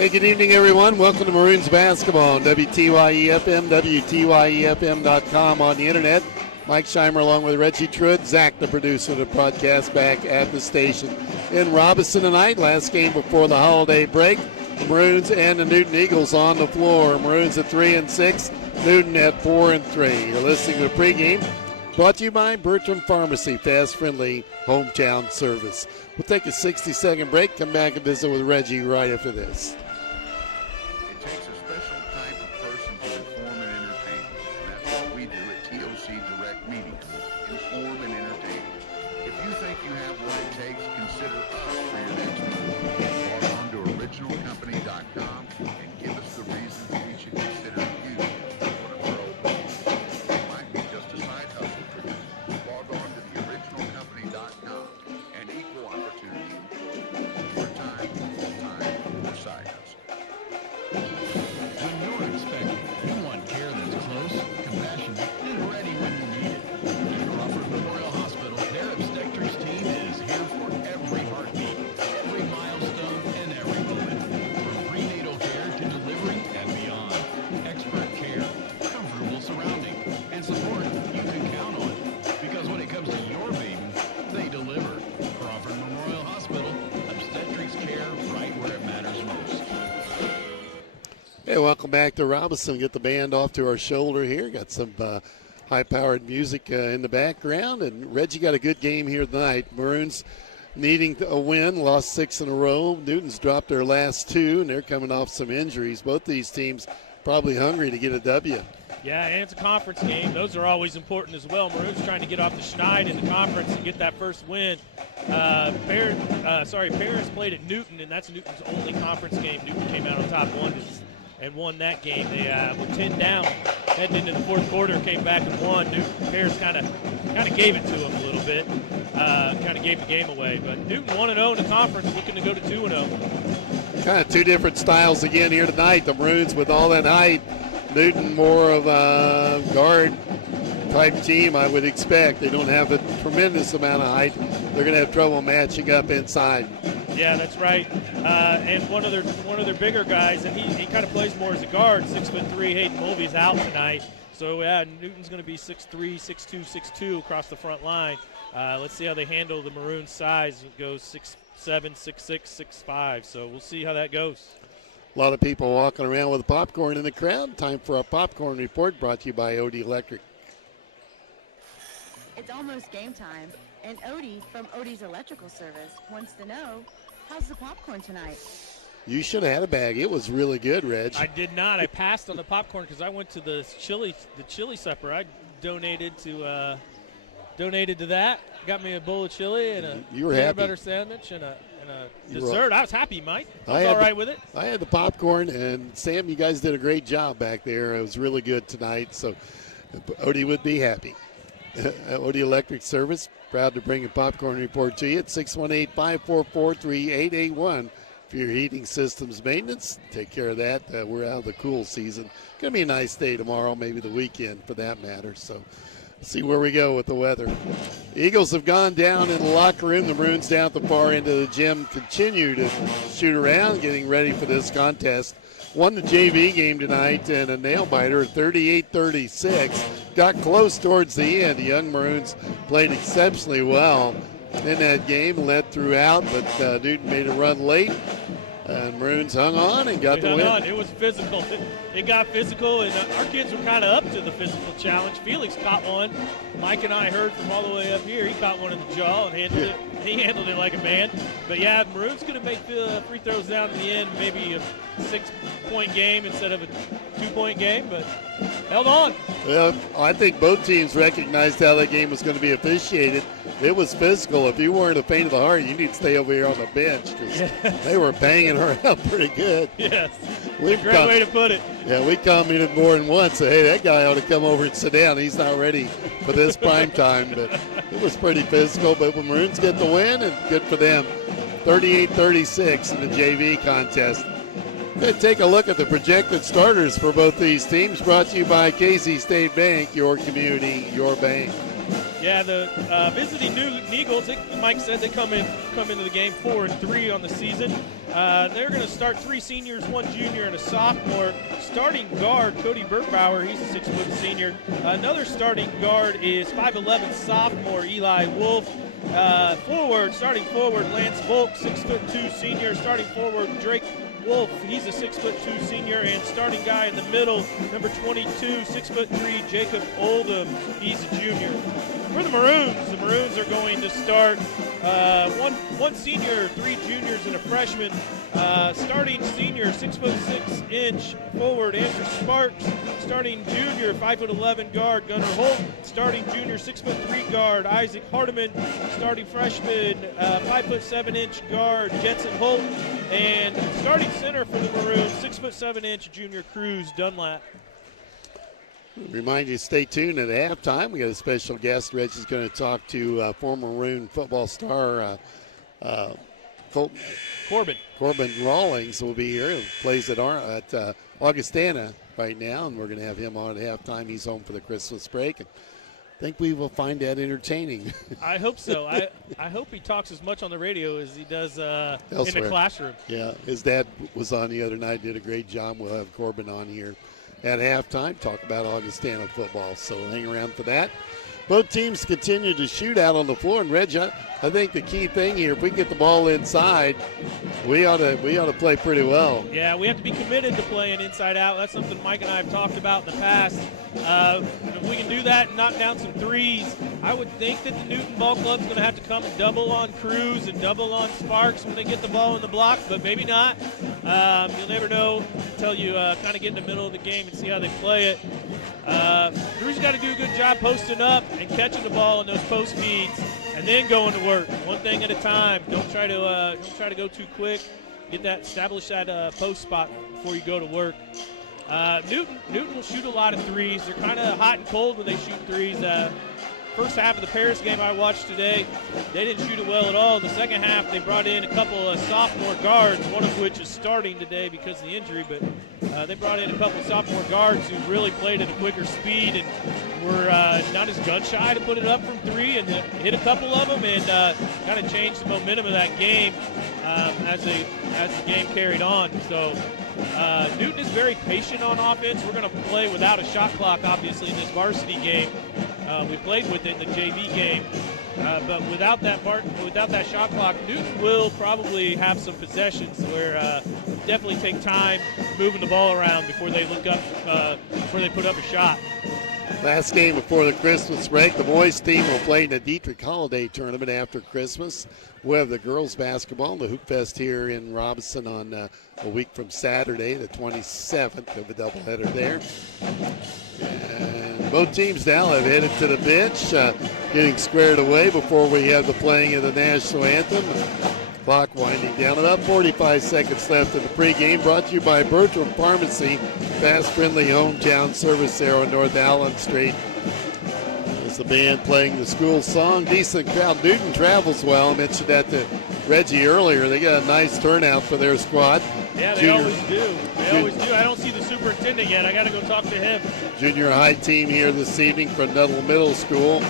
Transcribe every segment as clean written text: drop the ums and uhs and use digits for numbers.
Hey, good evening, everyone. Welcome to Maroons basketball on WTYE FM, WTYEFM.com on the internet. Mike Scheimer along with Reggie Truitt, Zach, the producer of the broadcast, back at the station in Robinson tonight. Last game before the holiday break. The Maroons and the Newton Eagles on the floor. Maroons at 3-6, Newton at 4-3. You're listening to the pregame. Brought to you by Bertram Pharmacy, fast, friendly, hometown service. We'll take a 60-second break, come back and visit with Reggie right after this. It takes a special type of person to inform and entertain. And that's what we do at TOC Direct Media. Inform and entertain. If you think you have what it takes, consider us for your next move. Log on to originalcompany.com and give us the reasons we should consider you one of our openings. It might be just a side hustle for you. Log on to theoriginalcompany.com and equal opportunity for time, full-time, or side hustle. When you're expecting, you want care that's close, compassionate, and ready when you need it. At Crawford Memorial Hospital, their obstetrics team is here for every heartbeat, every milestone, and every moment. From prenatal care to delivery and beyond. Expert care, comfortable surrounding, and support you can count on. Because when it comes to your baby, they deliver. Crawford Memorial Hospital, obstetrics care right where it matters most. Hey, welcome back to Robinson. Get the band off to our shoulder here. Got some high-powered music in the background. And Reggie got a good game here tonight. Maroons needing a win, lost 6 in a row. Newton's dropped their last 2, and they're coming off some injuries. Both these teams probably hungry to get a W. Yeah, and it's a conference game. Those are always important as well. Maroons trying to get off the schneid in the conference and get that first win. Paris played at Newton, and that's Newton's only conference game. Newton came out on top and won that game. They were 10 down heading into the fourth quarter, came back and won. Newton Paris kind of gave it to them a little bit, kind of gave the game away. But Newton 1-0 in the conference, looking to go to 2-0. Kind of two different styles again here tonight. The Maroons with all that height. Newton more of a guard type team, I would expect. They don't have a tremendous amount of height. They're going to have trouble matching up inside. Yeah, that's right. And one of their bigger guys, and he kind of plays more as a guard, 6'3", Hayden Mulvey's out tonight. So, yeah, Newton's going to be 6'3", 6'2", 6'2 across the front line. Let's see how they handle the Maroons' size. It goes 6'7", 6'6", 6'5". So we'll see how that goes. A lot of people walking around with popcorn in the crowd. Time for a popcorn report brought to you by Odie Electric. It's almost game time, and Odie from Odie's Electrical Service wants to know, how's the popcorn tonight? You should have had a bag. It was really good, Reg. I did not. I passed on the popcorn because I went to the chili supper. I donated to that. Got me a bowl of chili and a peanut butter sandwich and a dessert. I was happy, Mike. I was all right with it. I had the popcorn, and Sam, you guys did a great job back there. It was really good tonight, so Odie would be happy. Odie Electric Service, proud to bring a popcorn report to you at 618-544-3881 for your heating systems maintenance. Take care of that. We're out of the cool season. Going to be a nice day tomorrow, maybe the weekend for that matter. So see where we go with the weather. Eagles have gone down in the locker room. The Maroons down at the far end of the gym continue to shoot around, getting ready for this contest. Won the JV game tonight in a nail-biter, 38-36. Got close towards the end. The young Maroons played exceptionally well in that game, led throughout, but Newton made a run late. And Maroons hung on and got the win. It was physical. It got physical, and our kids were kind of up to the physical challenge. Felix caught one. Mike and I heard from all the way up here. He caught one in the jaw and handled it. He handled it like a man. But, yeah, Maroons going to make the free throws down in the end, maybe a 6-point game instead of a 2-point game, but held on. Well, I think both teams recognized how that game was going to be officiated. It was physical. If you weren't a faint of the heart, you need to stay over here on the bench because they were banging her out pretty good. Yes, a great way to put it. Yeah, we commented more than once. So, hey, that guy ought to come over and sit down. He's not ready for this prime time. But it was pretty physical. But when Maroons get the win, and good for them, 38-36 in the JV contest. Going to take a look at the projected starters for both these teams. Brought to you by Casey State Bank, your community, your bank. Yeah, the visiting Newton Eagles, Mike said they come into the game 4-3 on the season. They're going to start 3 seniors, 1 junior, and a sophomore. Starting guard, Cody Bergbauer, he's a 6-foot senior. Another starting guard is 5'11" sophomore, Eli Wolf. Starting forward, Lance Volk, 6'2" senior. Starting forward, Drake Wolf, he's a 6'2" senior. And starting guy in the middle, number 22, 6'3", Jacob Oldham, he's a junior. For the Maroons are going to start one senior, 3 juniors, and a freshman. Starting senior, 6'6" forward, Andrew Sparks. Starting junior, 5'11" guard, Gunnar Holt. Starting junior, 6'3" guard, Isaac Hardiman. Starting freshman, 5'7" guard, Jetson Holt. And starting center for the Maroons, 6'7" junior, Cruz Dunlap. Remind you, stay tuned at halftime. We got a special guest. Reggie's going to talk to former Maroon football star Corbin Rawlings will be here. He plays at Augustana right now, and we're going to have him on at halftime. He's home for the Christmas break. And I think we will find that entertaining. I hope so. I hope he talks as much on the radio as he does in the classroom. Yeah, his dad was on the other night, did a great job. We'll have Corbin on here at halftime, talk about Augustana football. So hang around for that. Both teams continue to shoot out on the floor, and Reg, I think the key thing here, if we get the ball inside, we ought to play pretty well. Yeah, we have to be committed to playing inside out. That's something Mike and I have talked about in the past. If we can do that and knock down some threes, I would think that the Newton Ball Club's going to have to come and double on Cruz and double on Sparks when they get the ball in the block, but maybe not. You'll never know until you kind of get in the middle of the game and see how they play it. Cruz got to do a good job posting up and catching the ball in those post feeds, and then going to work one thing at a time. Don't try to go too quick. Establish that post spot before you go to work. Newton will shoot a lot of threes. They're kind of hot and cold when they shoot threes. First half of the Paris game I watched today, they didn't shoot it well at all. In the second half, they brought in a couple of sophomore guards, one of which is starting today because of the injury, but they brought in a couple of sophomore guards who really played at a quicker speed and were not as gun-shy to put it up from 3 and hit a couple of them and kind of changed the momentum of that game as the game carried on. So Newton is very patient on offense. We're going to play without a shot clock, obviously, in this varsity game. We played with it in the JV game, but without that shot clock, Newton will probably have some possessions where definitely take time moving the ball around before they put up a shot. Last game before the Christmas break, the boys team will play in the Dietrich Holiday Tournament after Christmas. We'll have the girls basketball, the Hoop Fest here in Robinson on a week from Saturday, the 27th, of a doubleheader there. And both teams now have headed to the bench, getting squared away before we have the playing of the national anthem. Clock winding down. About 45 seconds left in the pregame. Brought to you by Bertram Pharmacy, fast, friendly hometown service there on North Allen Street. As the band playing the school song, decent crowd. Newton travels well. I mentioned that to Reggie earlier. They got a nice turnout for their squad. Yeah, they always do. I don't see the superintendent yet. I got to go talk to him. Junior high team here this evening from Nuttall Middle School.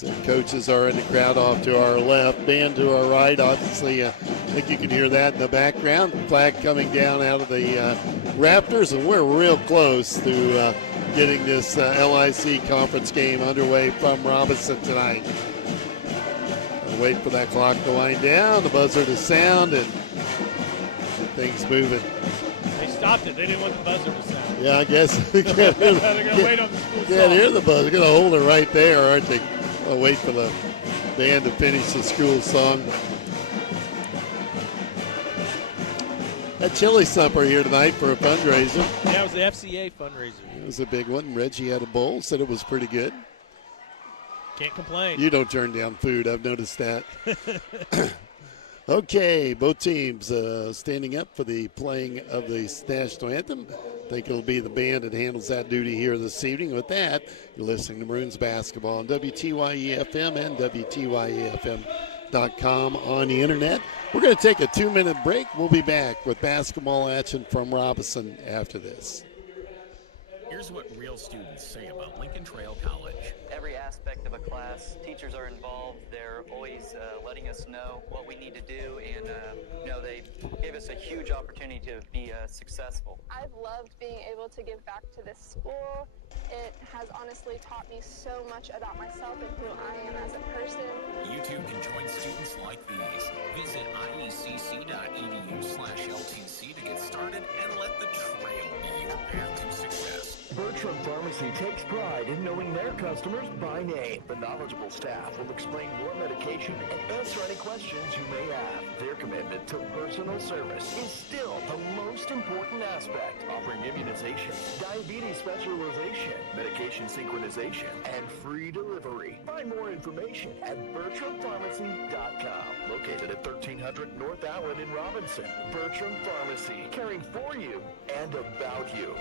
The coaches are in the crowd off to our left, band to our right. Obviously, I think you can hear that in the background. Flag coming down out of the rafters, and we're real close to getting this LIC conference game underway from Robinson tonight. I'll wait for that clock to wind down, the buzzer to sound, and things moving. They stopped it. They didn't want the buzzer to sound. Yeah, I guess. They're going to wait on the school song. Can't hear the buzzer. They're going to hold it right there, aren't they? I'll wait for the band to finish the school song. Had Chili Supper here tonight for a fundraiser. Yeah, it was the FCA fundraiser. It was a big one. Reggie had a bowl, said it was pretty good. Can't complain. You don't turn down food. I've noticed that. Okay, both teams standing up for the playing of the national anthem. I think it'll be the band that handles that duty here this evening. With that, you're listening to Maroons basketball on WTYE FM and WTYEFM.com on the internet. We're going to take a 2-minute break. We'll be back with basketball action from Robinson after this. Here's what real students say about Lincoln Trail College. Every aspect of a class, teachers are involved. They're always letting us know what we need to do, and they gave us a huge opportunity to be successful. I've loved being able to give back to this school. It has honestly taught me so much about myself and who I am as a person. You too can join students like these. Visit iecc.edu/LTC to get started and let the trail be your path to success. Bertram Pharmacy takes pride in knowing their customers by name. The knowledgeable staff will explain your medication and answer any questions you may have. Their commitment to personal service is still the most important aspect, offering immunization, diabetes specialization, medication synchronization, and free delivery. Find more information at BertramPharmacy.com. Located at 1300 North Allen in Robinson. Bertram Pharmacy, caring for you and about you.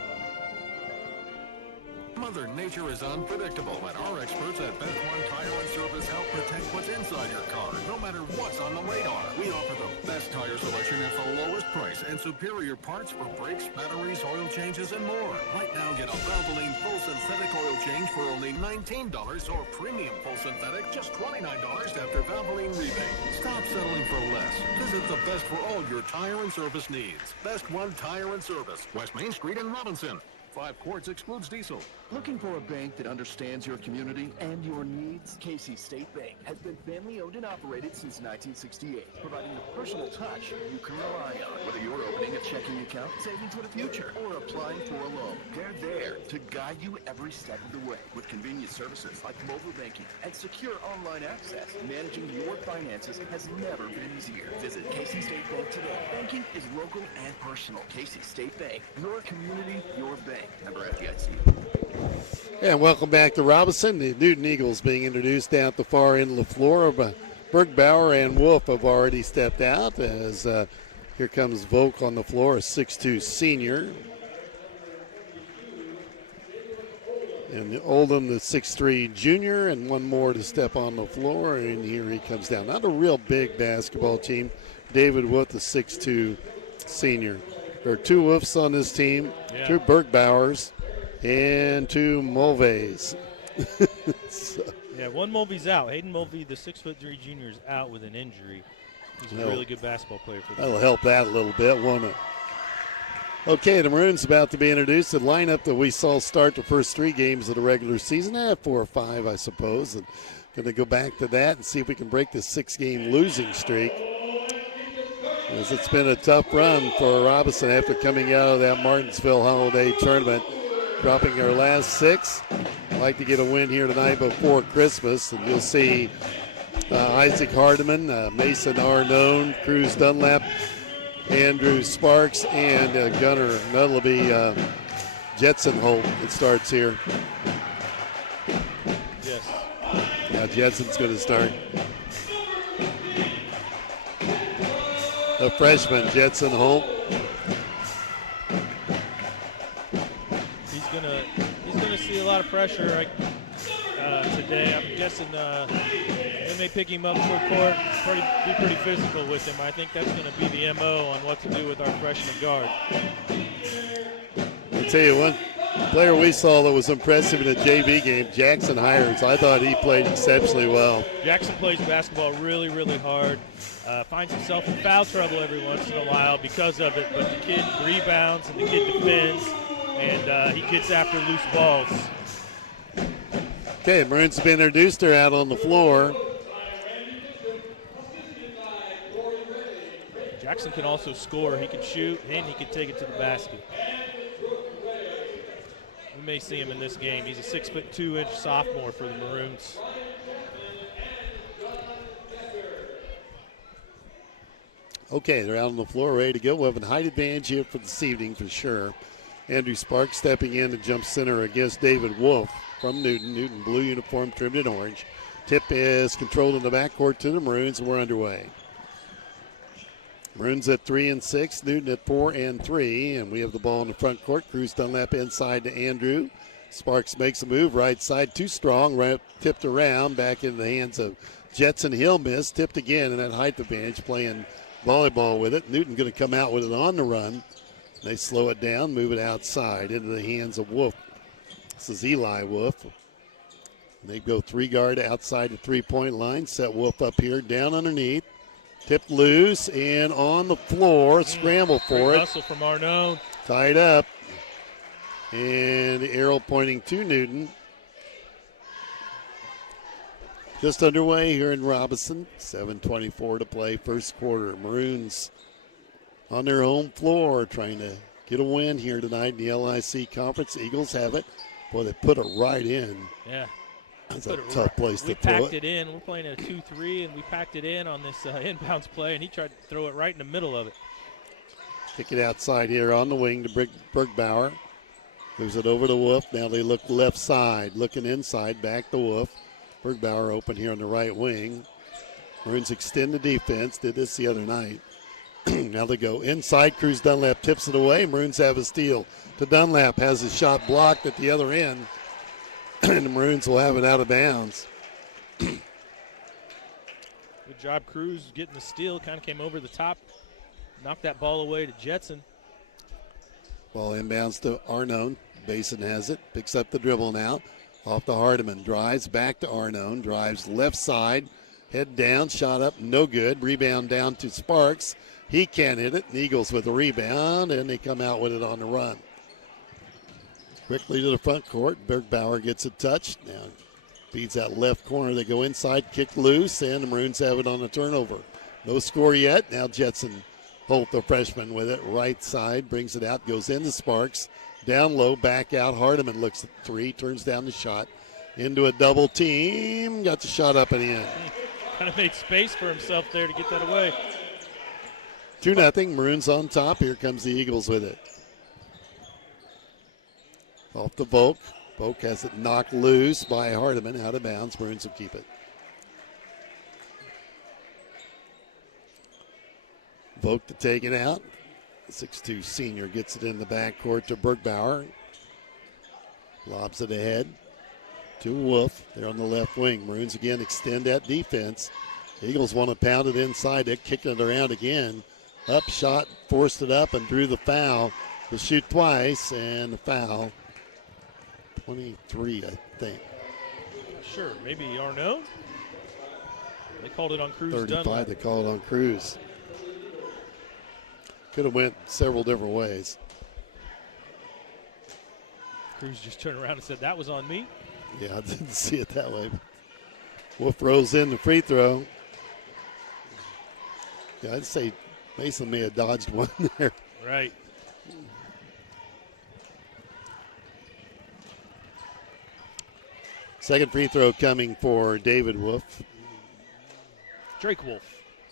Mother Nature is unpredictable, and our experts at Best One Tire and Service help protect what's inside your car, no matter what's on the radar. We offer the best tire selection at the lowest price and superior parts for brakes, batteries, oil changes, and more. Right now, get a Valvoline full synthetic oil change for only $19 or premium full synthetic just $29 after Valvoline rebate. Stop settling for less. Visit the best for all your tire and service needs. Best One Tire and Service, West Main Street in Robinson. 5 quarts excludes diesel. Looking for a bank that understands your community and your needs? Casey State Bank has been family-owned and operated since 1968, providing the personal touch you can rely on. Whether you're opening a checking account, saving for the future, or applying for a loan, they're there to guide you every step of the way. With convenient services like mobile banking and secure online access, managing your finances has never been easier. Visit Casey State Bank today. Banking is local and personal. Casey State Bank, your community, your bank. Member FDIC. And welcome back to Robinson. The Newton Eagles being introduced down at the far end of the floor. Bergbauer and Wolf have already stepped out as here comes Volk on the floor, a 6'2 senior. And Oldham, the 6'3 junior, and one more to step on the floor, and here he comes down. Not a real big basketball team. David Wolf, the 6'2 senior. There are 2 Wolfs on this team, 2 Bergbauers, and 2 Mulveys. Yeah, one Mulvey's out. Hayden Mulvey, the 6'3" junior, is out with an injury. He's a really good basketball player for them. That'll help that a little bit, won't it? Okay, the Maroons about to be introduced. The lineup that we saw start the first 3 games of the regular season. 4 or 5, I suppose. And going to go back to that and see if we can break this 6-game losing streak. As it's been a tough run for Robinson after coming out of that Martinsville Holiday Tournament, dropping our last 6. I'd like to get a win here tonight before Christmas, and you'll see Isaac Hardiman, Mason Arnone, Cruz Dunlap, Andrew Sparks, and Gunnar Nuttleby, Jetson Holt. It starts here. Yes. Now Jetson's going to start. The freshman, Jetson Holt. He's gonna see a lot of pressure today. I'm guessing they may pick him up full court, be pretty physical with him. I think that's going to be the MO on what to do with our freshman guard. I'll tell you one player we saw that was impressive in the JV game, Jackson Hires. I thought he played exceptionally well. Jackson plays basketball really, really hard. Finds himself in foul trouble every once in a while because of it, but the kid rebounds and the kid defends, and he gets after loose balls. Okay, Maroons have been introduced. They're out on the floor. Jackson can also score. He can shoot, and he can take it to the basket. We may see him in this game. He's a 6'2" sophomore for the Maroons. Okay, they're out on the floor, ready to go. We'll have a height advantage here for this evening for sure. Andrew Sparks stepping in to jump center against David Wolf from Newton. Newton blue uniform trimmed in orange. Tip is controlled in the backcourt to the Maroons, and we're underway. Maroons at 3-6, Newton at 4-3, and we have the ball in the front court. Cruz Dunlap inside to Andrew. Sparks makes a move, right side, too strong, right, tipped around, back into the hands of Jetson. He'll miss, tipped again, and that height advantage playing volleyball with it. Newton going to come out with it on the run. They slow it down, move it outside into the hands of Wolf. This is Eli Wolf. They go 3-guard outside the 3-point line. Set Wolf up here, down underneath. Tipped loose and on the floor. Scramble for it. Hustle from Arnone. Tied up. And the arrow pointing to Newton. Just underway here in Robinson. 7:24 to play, first quarter. Maroons on their home floor trying to get a win here tonight in the LIC Conference. Eagles have it. Boy, they put it right in. Yeah. That's a tough place to we throw packed it in. We're playing a 2-3, and we packed it in on this inbounds play, and he tried to throw it right in the middle of it. Kick it outside here on the wing to Bergbauer. Moves it over to Wolf. Now they look left side. Looking inside, back to Wolf. Bergbauer open here on the right wing. Maroons extend the defense. Did this the other night. Now they go inside. Cruz Dunlap tips it away. Maroons have a steal to Dunlap. Has his shot blocked at the other end. And the Maroons will have it out of bounds. Good job, Cruz, getting the steal. Kind of came over the top. Knocked that ball away to Jetson. Ball inbounds to Arnone. Basin has it. Picks up the dribble now. Off to Hardiman. Drives back to Arnone. Drives left side. Head down. Shot up. No good. Rebound down to Sparks. He can't hit it. And Eagles with a rebound. And they come out with it on the run. Quickly to the front court. Bergbauer gets a touch. Now feeds that left corner. They go inside. Kick loose. And the Maroons have it on the turnover. No score yet. Now Jetson Holt, the freshman, with it. Right side. Brings it out. Goes into Sparks. Down low. Back out. Hardiman looks at three. Turns down the shot. Into a double team. Got the shot up and in. Kind of made space for himself there to get that away. 2-0. Maroons on top. Here comes the Eagles with it. Off the Volk. Volk has it knocked loose by Hardiman. Out of bounds. Maroons will keep it. Volk to take it out. 6'2 senior gets it in the backcourt to Bergbauer. Lobs it ahead to Wolf. They're on the left wing. Maroons again extend that defense. Eagles want to pound it inside. They're kicking it around again. Up shot, forced it up and drew the foul. To shoot twice and the foul. 23, I think. Sure, maybe Arnone. They called it on Cruz. 35, Dunlap. they called it on Cruz. Could have went several different ways. Cruz just turned around and said, that was on me. Yeah, I didn't see it that way. Wolf throws in the free throw. Yeah, I'd say Mason may have dodged one there. Right. Second free throw coming for David Wolf. Drake Wolf.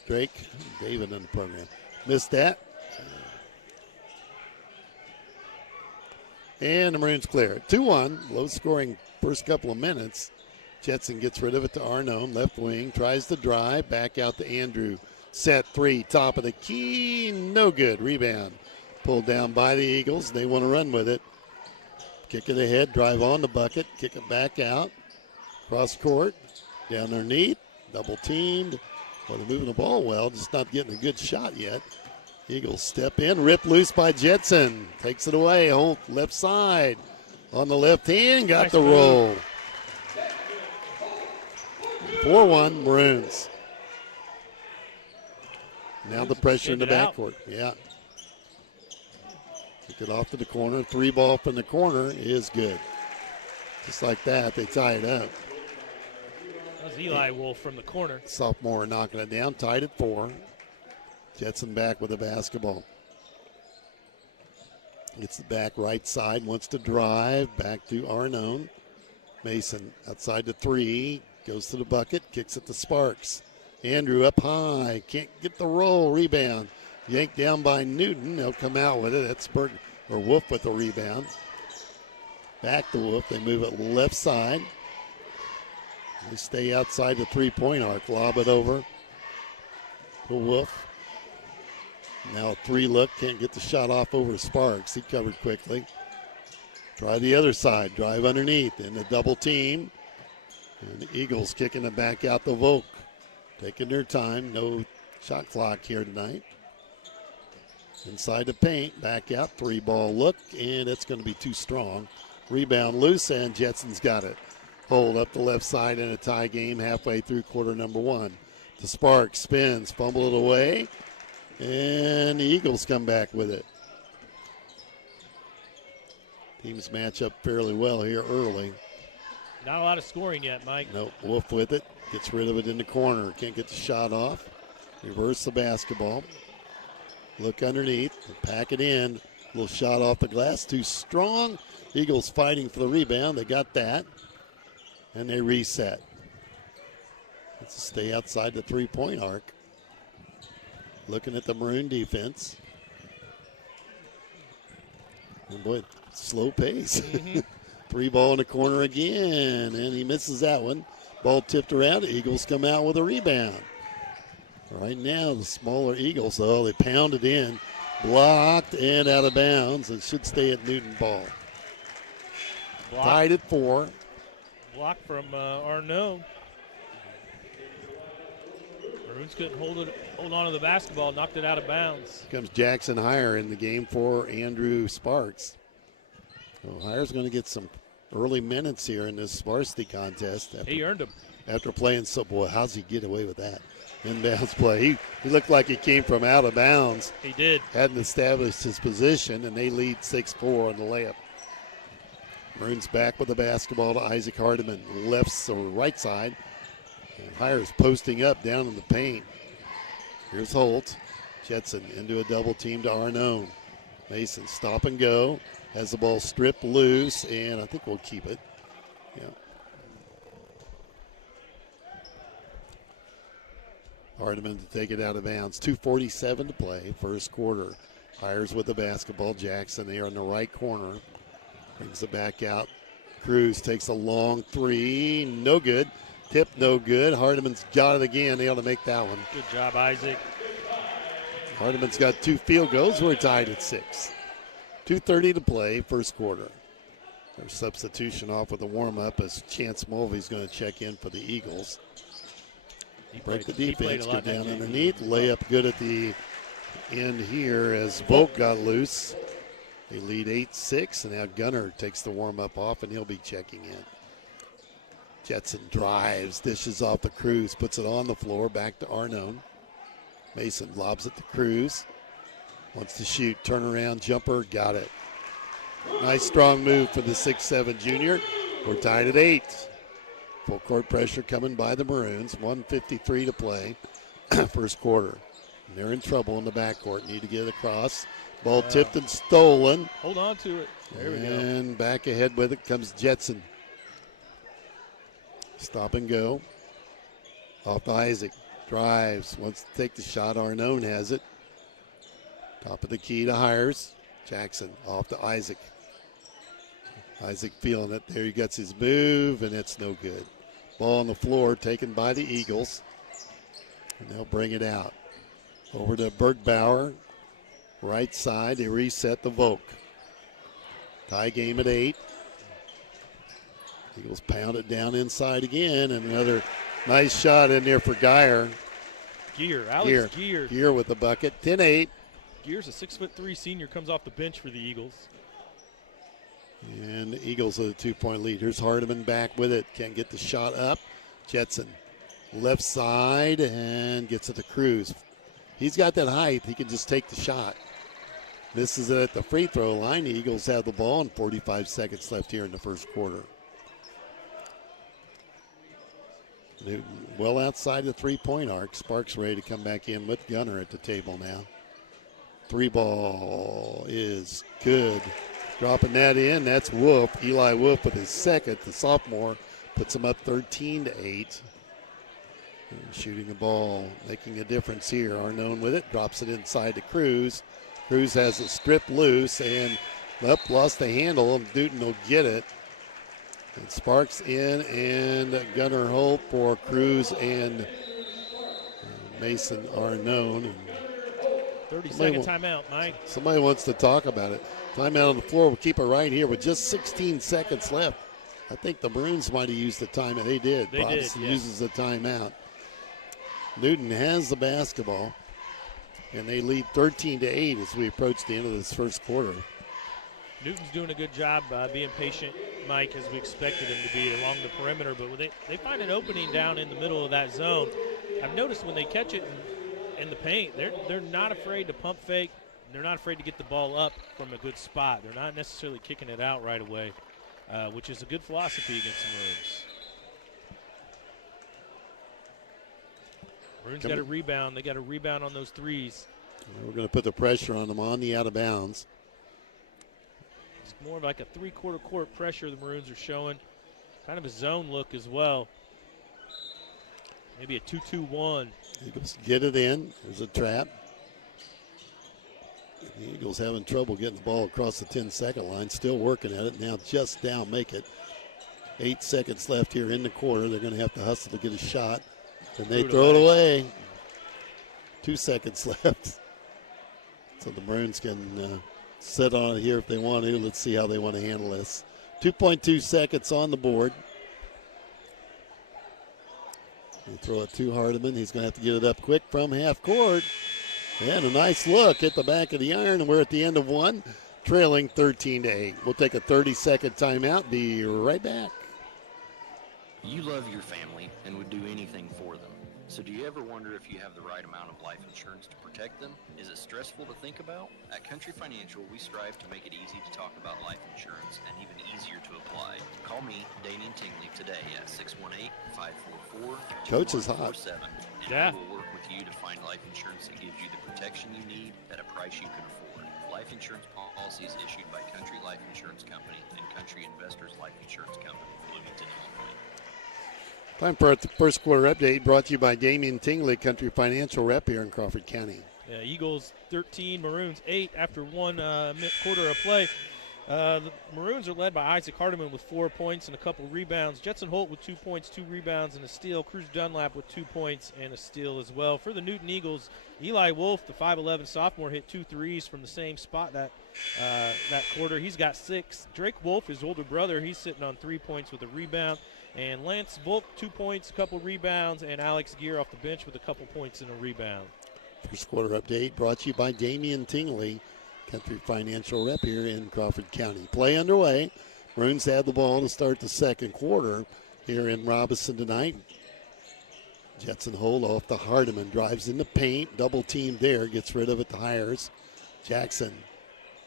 Drake, David in the program. Missed that. And the Maroons clear it. 2-1, low scoring first couple of minutes. Jetson gets rid of it to Arnone, left wing, tries to drive, back out to Andrew. Set three, top of the key, no good. Rebound pulled down by the Eagles. They want to run with it. Kick it ahead, drive on the bucket, kick it back out. Cross court, down underneath, double teamed. Well, they're moving the ball well, just not getting a good shot yet. Eagles step in, ripped loose by Jetson. Takes it away, Holt left side. On the left hand, got Nice the move. roll. 4-1 Maroons. Now the pressure in the Extend it out. backcourt. Yeah. Kick it off to the corner. Three ball from the corner is good. Just like that, they tie it up. That was Eli Wolf from the corner. Sophomore knocking it down, tied at 4. Jetson back with the basketball. Gets the back right side, wants to drive, back to Arnone. Mason outside the 3, goes to the bucket, kicks it to Sparks. Andrew up high, can't get the roll, rebound. Yanked down by Newton, they'll come out with it. That's Wolf with the rebound. Back to Wolf, they move it left side. They stay outside the 3-point arc, lob it over to Wolf. Now a 3 look, can't get the shot off over to Sparks. He covered quickly. Try the other side, drive underneath in the double team. And the Eagles kicking it back out to Volk. Taking their time, no shot clock here tonight. Inside the paint, back out, 3-ball look, and it's going to be too strong. Rebound loose, and Jetson's got it. Hold up the left side in a tie game halfway through quarter number 1. To Sparks, spins, fumble it away, and the Eagles come back with it. Teams match up fairly well here early. Not a lot of scoring yet, Mike. Nope, Wolf with it. Gets rid of it in the corner. Can't get the shot off. Reverse the basketball. Look underneath. Pack it in. Little shot off the glass. Too strong. Eagles fighting for the rebound. They got that. And they reset. Let's stay outside the three-point arc. Looking at the Maroon defense. And boy, slow pace. Mm-hmm. 3 ball in the corner again, and he misses that one. Ball tipped around. The Eagles come out with a rebound. Right now, the smaller Eagles, though, they pound it in. Blocked and out of bounds. It should stay at Newton ball. Tied at 4. Block from Arnaud. Maroons couldn't hold on to the basketball, knocked it out of bounds. Comes Jackson Heyer in the game for Andrew Sparks. So Heyer's going to get some early minutes here in this varsity contest. He earned them. After playing so, boy, how's he get away with that? Inbounds play. He looked like he came from out of bounds. He did. Hadn't established his position, and they lead 6-4 on the layup. Maroons back with the basketball to Isaac Hardiman. Left or right side. And Heyer's posting up down in the paint. Here's Holt. Jetson into a double team to Arnone. Mason stop and go. Has the ball stripped loose, and I think we'll keep it. Yeah. Hardiman to take it out of bounds. 2:47 to play, first quarter. Hires with the basketball. Jackson there in the right corner. Brings it back out. Cruz takes a long 3. No good. Tip no good. Hardiman's got it again. Able to make that one. Good job, Isaac. Hardiman's got 2 field goals. We're tied at 6. 2:30 to play, first quarter. Their substitution off with a warm-up as Chance Mulvey's going to check in for the Eagles. Break the defense, go down underneath. Layup good at the end here as Volk got loose. They lead 8-6, and now Gunner takes the warm-up off, and he'll be checking in. Jetson drives, dishes off the Cruz, puts it on the floor, back to Arnone. Mason lobs it to Cruz. Wants to shoot, turnaround jumper, got it. Nice strong move for the 6'7 junior. We're tied at 8. Full court pressure coming by the Maroons. 1:53 to play, first quarter. And they're in trouble in the backcourt. Need to get it across. Ball tipped and stolen. Hold on to it. There we go. And back ahead with it comes Jetson. Stop and go. Off to Isaac. Drives. Wants to take the shot. Arnone has it. Top of the key to Hires. Jackson off to Isaac. Isaac feeling it. There he gets his move, and it's no good. Ball on the floor taken by the Eagles. And they'll bring it out. Over to Bergbauer. Right side. They reset the Volk. Tie game at 8. Eagles pound it down inside again, and another nice shot in there for Geyer. Alex Gear. Gear with the bucket. 10-8. Gear's a 6'3" senior, comes off the bench for the Eagles. And the Eagles with a 2-point lead. Here's Hardiman back with it. Can't get the shot up. Jetson left side and gets it to Cruz. He's got that height. He can just take the shot. Misses it at the free throw line. The Eagles have the ball and 45 seconds left here in the first quarter. Newton well outside the three-point arc. Sparks ready to come back in with Gunner at the table now. 3 ball is good. Dropping that in, that's Wolf. Eli Wolf with his second. The sophomore puts him up 13-8. Shooting the ball, making a difference here. Arnone with it, drops it inside to Cruz. Cruz has it stripped loose and lost the handle. Newton will get it. And Sparks in, and Gunner Holt for Cruz and Mason Arnone. 30-second timeout, Mike. Somebody wants to talk about it. Timeout on the floor. We'll keep it right here with just 16 seconds left. I think the Maroons might have used the timeout. They did. Robinson uses the timeout. Newton has the basketball, and they lead 13-8 as we approach the end of this first quarter. Newton's doing a good job being patient, Mike, as we expected him to be along the perimeter. But when they find an opening down in the middle of that zone, I've noticed when they catch it in the paint, they're not afraid to pump fake. They're not afraid to get the ball up from a good spot. They're not necessarily kicking it out right away, which is a good philosophy against the Maroons. Maroons got a rebound. They got a rebound on those threes. We're going to put the pressure on them on the out of bounds. It's more of like a three-quarter court pressure the Maroons are showing. Kind of a zone look as well. Maybe a 2-2-1. Eagles get it in. There's a trap. The Eagles having trouble getting the ball across the 10-second line. Still working at it. Now just down, make it. 8 seconds left here in the quarter. They're going to have to hustle to get a shot. And they throw it away. 2 seconds left. So the Maroons can sit on it here if they want to. Let's see how they want to handle this. 2.2 seconds on the board. They throw it to Hardiman. He's going to have to get it up quick from half court. And a nice look at the back of the iron. And we're at the end of one, trailing 13-8. We'll take a 30-second timeout. Be right back. You love your family and would do anything for them. So do you ever wonder if you have the right amount of life insurance to protect them? Is it stressful to think about? At Country Financial, we strive to make it easy to talk about life insurance and even easier to apply. Call me, Damian Tingley, today at 618-544-2147. Coach is hot. And I will work with you to find life insurance that gives you the protection you need at a price you can afford. Life insurance policies issued by Country Life Insurance Company and Country Investors Life Insurance Company, Bloomington, Illinois. Time for our first quarter update brought to you by Damian Tingley, Country Financial Rep here in Crawford County. Eagles 13, Maroons 8 after one quarter of play. The Maroons are led by Isaac Hardiman with 4 points and a couple rebounds. Jetson Holt with 2 points, 2 rebounds, and a steal. Cruz Dunlap with 2 points and a steal as well. For the Newton Eagles, Eli Wolf, the 5'11 sophomore, hit 2 threes from the same spot that quarter. He's got 6. Drake Wolf, his older brother, he's sitting on 3 points with a rebound. And Lance Volk, 2 points, a couple rebounds, and Alex Gear off the bench with a couple points and a rebound. First quarter update brought to you by Damian Tingley, Country Financial Rep here in Crawford County. Play underway. Maroons had the ball to start the second quarter here in Robinson tonight. Jetson Holt off the Hardiman, drives in the paint, double team there, gets rid of it to Hires. Jackson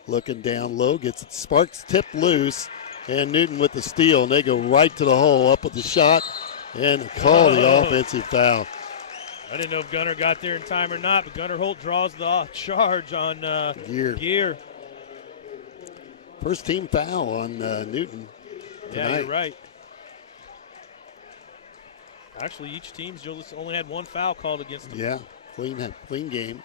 looking down low, gets it, Sparks tipped loose. And Newton with the steal, and they go right to the hole, up with the shot, and call the offensive foul. I didn't know if Gunner got there in time or not, but Gunner Holt draws the charge on Gear. First team foul on Newton tonight. Yeah, you're right. Actually, each team's just only had one foul called against them. Yeah, clean game.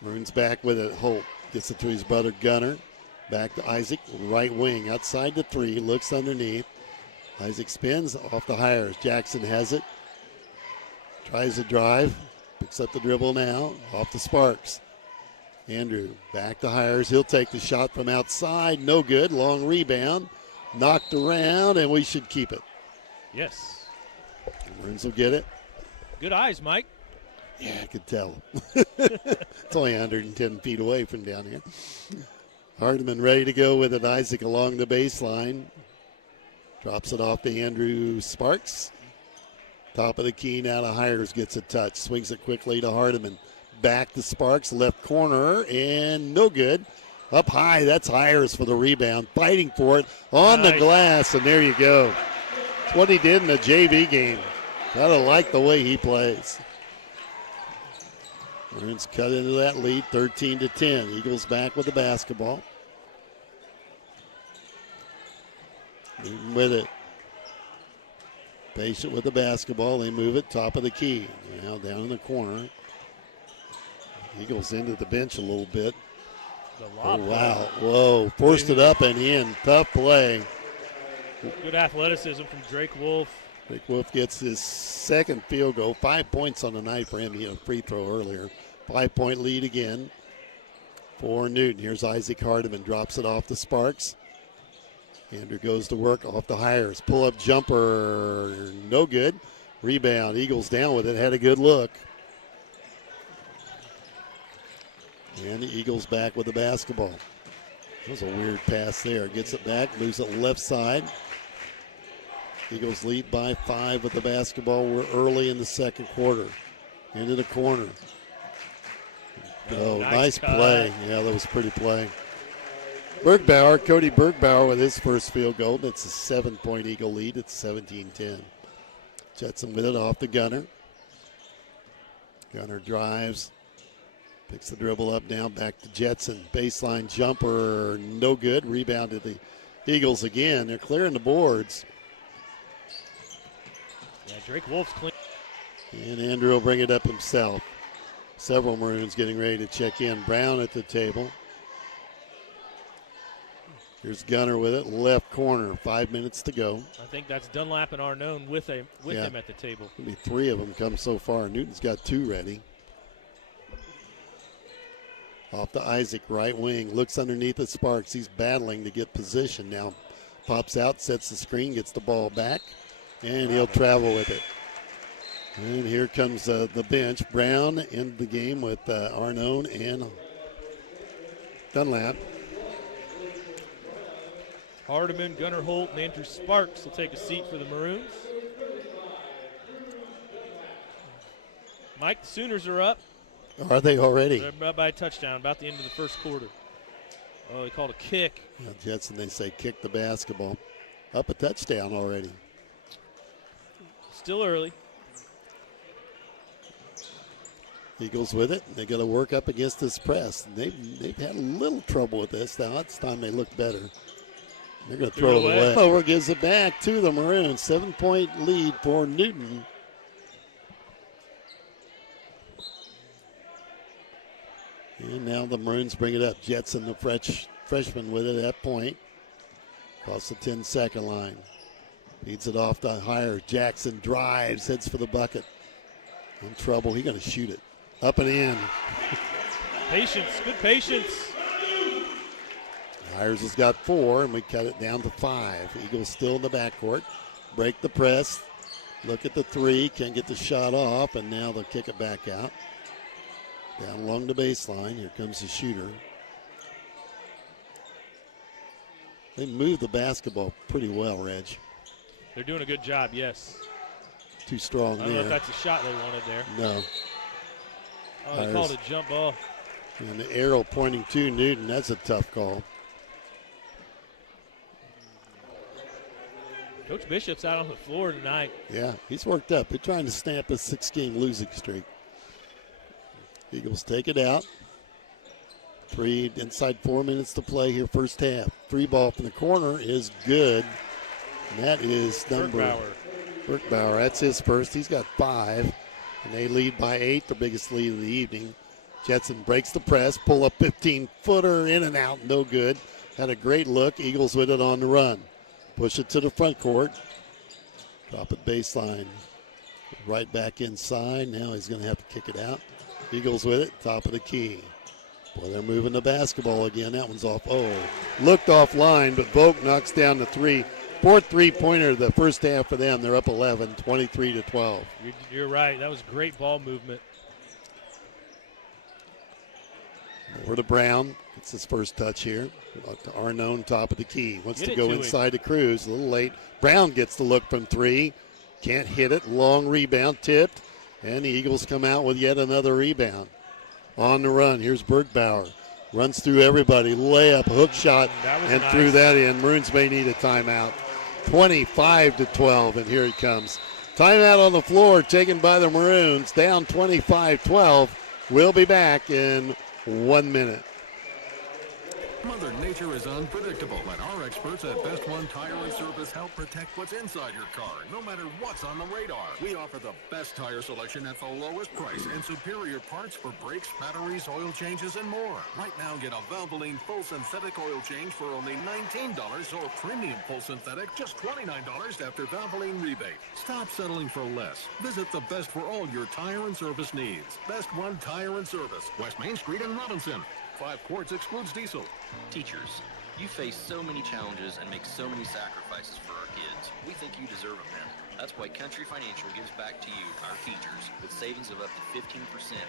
Maroons back with it. Holt gets it to his brother Gunner. Back to Isaac, right wing, outside the 3, looks underneath. Isaac spins off the Hires. Jackson has it. Tries to drive, picks up the dribble now, off the Sparks. Andrew back to Hires. He'll take the shot from outside. No good. Long rebound. Knocked around, and we should keep it. Yes. The Maroons will get it. Good eyes, Mike. Yeah, I could tell. It's only 110 feet away from down here. Hardiman ready to go with it. Isaac along the baseline. Drops it off to Andrew Sparks. Top of the key now to Hires, gets a touch. Swings it quickly to Hardiman. Back to Sparks, left corner, and no good. Up high, that's Hires for the rebound. Fighting for it on the glass, and there you go. It's what he did in the JV game. Gotta like the way he plays. Maroons cut into that lead, 13-10. Eagles back with the basketball. Newton with it. Patient with the basketball. They move it top of the key. Now down in the corner. Eagles into the bench a little bit. Oh, wow. Whoa. Forced it up and in. Tough play. Good athleticism from Drake Wolf. Drake Wolf gets his second field goal. 5 points on the night for him. He had a free throw earlier. 5-point lead again for Newton. Here's Isaac Hardiman. Drops it off the Sparks. Andrew goes to work off the Hires. Pull-up jumper, no good. Rebound, Eagles down with it, had a good look. And the Eagles back with the basketball. was a weird pass there. Gets it back, moves it left side. Eagles lead by 5 with the basketball. We're early in the second quarter. Into the corner. Oh, nice play. Yeah, that was pretty play. Cody Bergbauer with his first field goal. That's a 7-point Eagle lead. It's 17-10. Jetson with it off the Gunner. Gunner drives. Picks the dribble up now. Back to Jetson. Baseline jumper. No good. Rebound to the Eagles again. They're clearing the boards. Yeah, Drake Wolf's clean. And Andrew will bring it up himself. Several Maroons getting ready to check in. Brown at the table. Here's Gunner with it, left corner. 5 minutes to go. I think that's Dunlap and Arnone with him at the table. Maybe 3 of them come so far. Newton's got 2 ready. Off to Isaac, right wing. Looks underneath at Sparks. He's battling to get position now. Pops out, sets the screen, gets the ball back, and he'll travel with it. And here comes the bench. Brown in the game with Arnone and Dunlap. Hardiman, Gunnar Holt, and Andrew Sparks will take a seat for the Maroons. Mike, the Sooners are up. Are they already? They're about by a touchdown, about the end of the first quarter. Oh, he called a kick. Yeah, Jetson, they say, kick the basketball. Up a touchdown already. Still early. Eagles with it. They got to work up against this press. They've had a little trouble with this. Now it's time they look better. They're going to throw it away. Over gives it back to the Maroons. 7-point lead for Newton. And now the Maroons bring it up. Jetson, the freshman, with it at that point. Across the 10-second line. Feeds it off to Hire. Jackson drives, heads for the bucket. In trouble. He's going to shoot it. Up and in. Patience, good patience. Hires has got 4, and we cut it down to 5. Eagles still in the backcourt. Break the press. Look at the 3. Can't get the shot off, and now they'll kick it back out. Down along the baseline. Here comes the shooter. They move the basketball pretty well, Reg. They're doing a good job, yes. Too strong there. I don't know if that's a shot they wanted there. No. Oh, they called a jump ball. And the arrow pointing to Newton. That's a tough call. Coach Bishop's out on the floor tonight. Yeah, he's worked up. They're trying to stamp a 6-game losing streak. Eagles take it out. 3 inside 4 minutes to play here, first half. 3 ball from the corner is good. And that is number Bergbauer. That's his first. He's got 5. And they lead by 8, the biggest lead of the evening. Jetson breaks the press, pull up 15-footer, in and out, no good. Had a great look. Eagles with it on the run. Push it to the front court. Drop it baseline. Right back inside. Now he's going to have to kick it out. Eagles with it, top of the key. Boy, they're moving the basketball again. That one's off. Oh, looked offline, but Vogt knocks down the 3. 4th three-pointer the first half for them. They're up 11, 23-12. You're right. That was great ball movement. Over to Brown. Gets his first touch here. To Arnone, top of the key. Wants to go inside to Cruz. A little late. Brown gets the look from 3. Can't hit it. Long rebound. Tipped. And the Eagles come out with yet another rebound. On the run. Here's Bergbauer. Runs through everybody. Layup, hook shot, and nice. Threw that in. Maroons may need a timeout. 25-12, and here it comes. Timeout on the floor taken by the Maroons. Down 25-12. We'll be back in 1 minute. Mother Nature is unpredictable, and our experts at Best One Tire and Service help protect what's inside your car, no matter what's on the radar. We offer the best tire selection at the lowest price and superior parts for brakes, batteries, oil changes, and more. Right now, get a Valvoline full synthetic oil change for only $19 or premium full synthetic just $29 after Valvoline rebate. Stop settling for less. Visit the best for all your tire and service needs. Best One Tire and Service, West Main Street in Robinson. 5 quarts excludes diesel. Teachers, you face so many challenges and make so many sacrifices for our kids. We think you deserve a medal. That's why Country Financial gives back to you, our teachers, with savings of up to 15%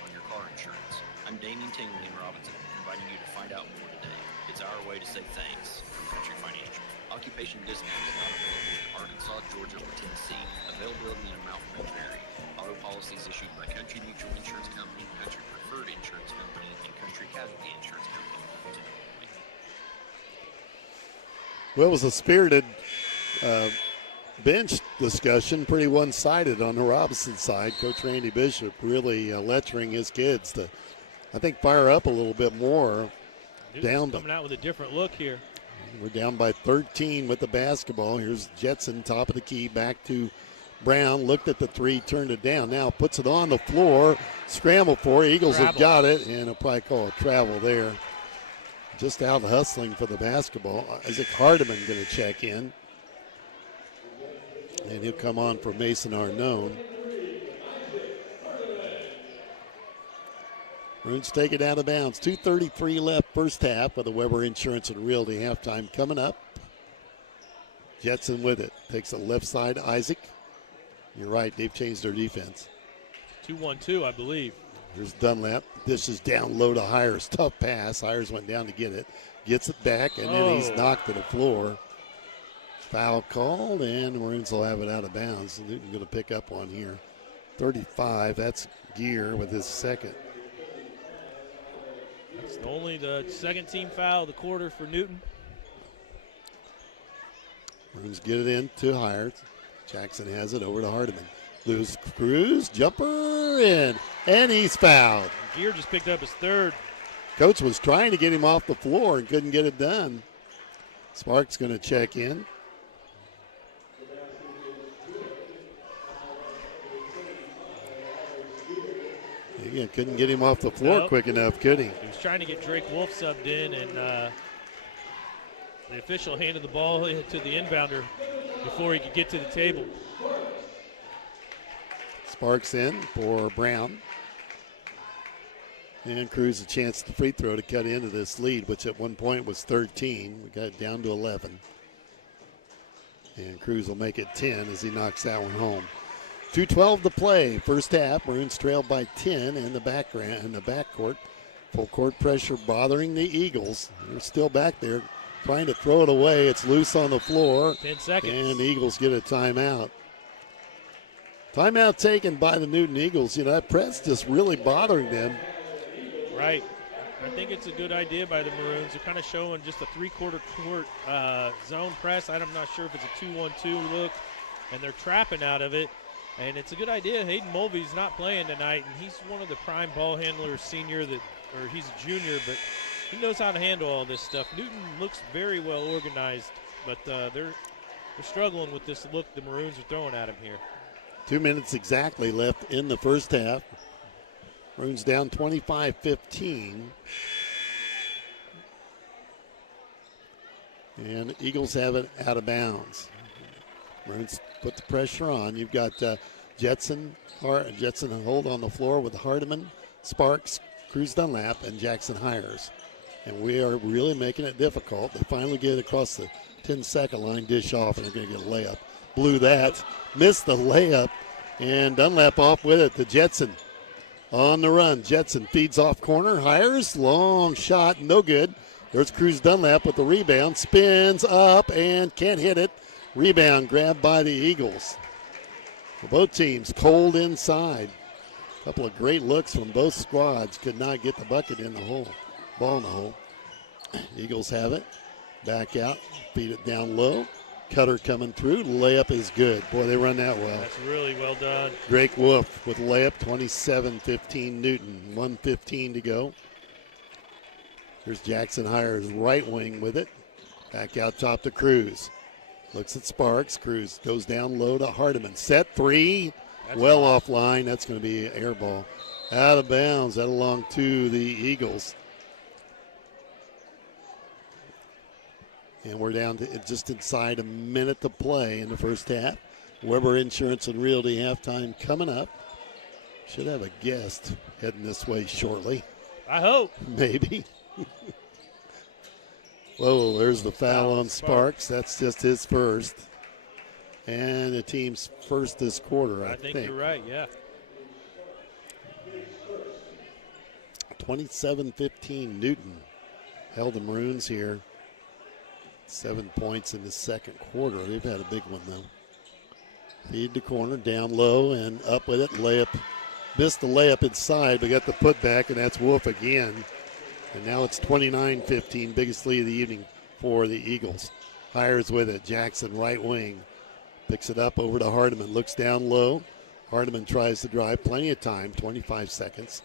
on your car insurance. I'm Damien Tingley in Robinson, inviting you to find out more today. It's our way to say thanks from Country Financial. Occupation discount is not available in Arkansas, Georgia, or Tennessee. Availability and amount may vary. Auto policies issued by Country Mutual Insurance Company, Country Preferred Insurance Company, and Country Casualty Insurance Company. Well, it was a spirited bench discussion, pretty one-sided on the Robinson side. Coach Randy Bishop really lecturing his kids to, I think, fire up a little bit more. Newton's coming out with a different look here. We're down by 13 with the basketball. Here's Jetson, top of the key, back to Brown. Looked at the three, turned it down. Now puts it on the floor. Scramble for it. Eagles have got it, and he'll probably call a travel there. Just out hustling for the basketball. Isaac Hardiman going to check in. And he'll come on for Mason Arnone. Maroons take it out of bounds. 2:33 left first half with the Weber Insurance and Realty halftime coming up. Jetson with it. Takes it left side, Isaac. You're right, they've changed their defense. 2-1-2, I believe. Here's Dunlap. This is down low to Hires. Tough pass. Hires went down to get it. Gets it back, and then he's knocked to the floor. Foul called, and the Maroons will have it out of bounds. Newton going to pick up one here. 35, that's Gear with his second. That's only the second team foul of the quarter for Newton. Maroons get it in to Hires. Jackson has it over to Hardiman. Loose Cruz, jumper in, and he's fouled. Gear just picked up his third. Coach was trying to get him off the floor and couldn't get it done. Sparks going to check in. Again, couldn't get him off the floor quick enough, could he? He was trying to get Drake Wolf subbed in, and the official handed the ball to the inbounder before he could get to the table. Sparks in for Brown. And Cruz a chance at the free throw to cut into this lead, which at one point was 13. We got it down to 11. And Cruz will make it 10 as he knocks that one home. 2:12 to play. First half, Maroons trailed by 10 in the backcourt. Full court pressure bothering the Eagles. They're still back there trying to throw it away. It's loose on the floor. 10 seconds. And the Eagles get a timeout. Timeout taken by the Newton Eagles. You know, that press just really bothering them. Right. I think it's a good idea by the Maroons. They're kind of showing just a three-quarter court zone press. I'm not sure if it's a 2-1-2 look, and they're trapping out of it. And it's a good idea. Hayden Mulvey's not playing tonight, and he's one of the prime ball handlers, he's a junior, but he knows how to handle all this stuff. Newton looks very well organized, but they're struggling with this look the Maroons are throwing at him here. 2 minutes exactly left in the first half. Maroons down 25-15. And Eagles have it out of bounds. Maroons put the pressure on. You've got Jetson hold on the floor with Hardiman, Sparks, Cruz Dunlap, and Jackson Hires. And we are really making it difficult. They finally get it across the 10-second line, dish off, and they're going to get a layup. Blew that, missed the layup, and Dunlap off with it to Jetson. On the run, Jetson feeds off corner, Hires, long shot, no good. There's Cruz Dunlap with the rebound, spins up and can't hit it. Rebound grabbed by the Eagles. For both teams, cold inside. A couple of great looks from both squads. Could not get the bucket in the hole. Ball in the hole. Eagles have it. Back out. Feed it down low. Cutter coming through. Layup is good. Boy, they run that well. That's really well done. Drake Wolf with layup. 27-15 Newton. 1:15 to go. Here's Jackson Hires right wing with it. Back out top to Cruz. Looks at Sparks. Cruz goes down low to Hardiman. Set three. Well offline. That's going to be an air ball. Out of bounds. That along to the Eagles. And we're down to just inside a minute to play in the first half. Weber Insurance and Realty halftime coming up. Should have a guest heading this way shortly. I hope. Maybe. Whoa, there's the foul on Sparks. That's just his first. And the team's first this quarter, I think. You're right, yeah. 27-15 Newton. held the Maroons here. 7 points in the second quarter. They've had a big one, though. Feed the corner, down low, and up with it. Layup. Missed the layup inside, but got the putback, and that's Wolf again. And now it's 29-15, biggest lead of the evening for the Eagles. Hires with it. Jackson, right wing. Picks it up over to Hardiman. Looks down low. Hardiman tries to drive. Plenty of time, 25 seconds.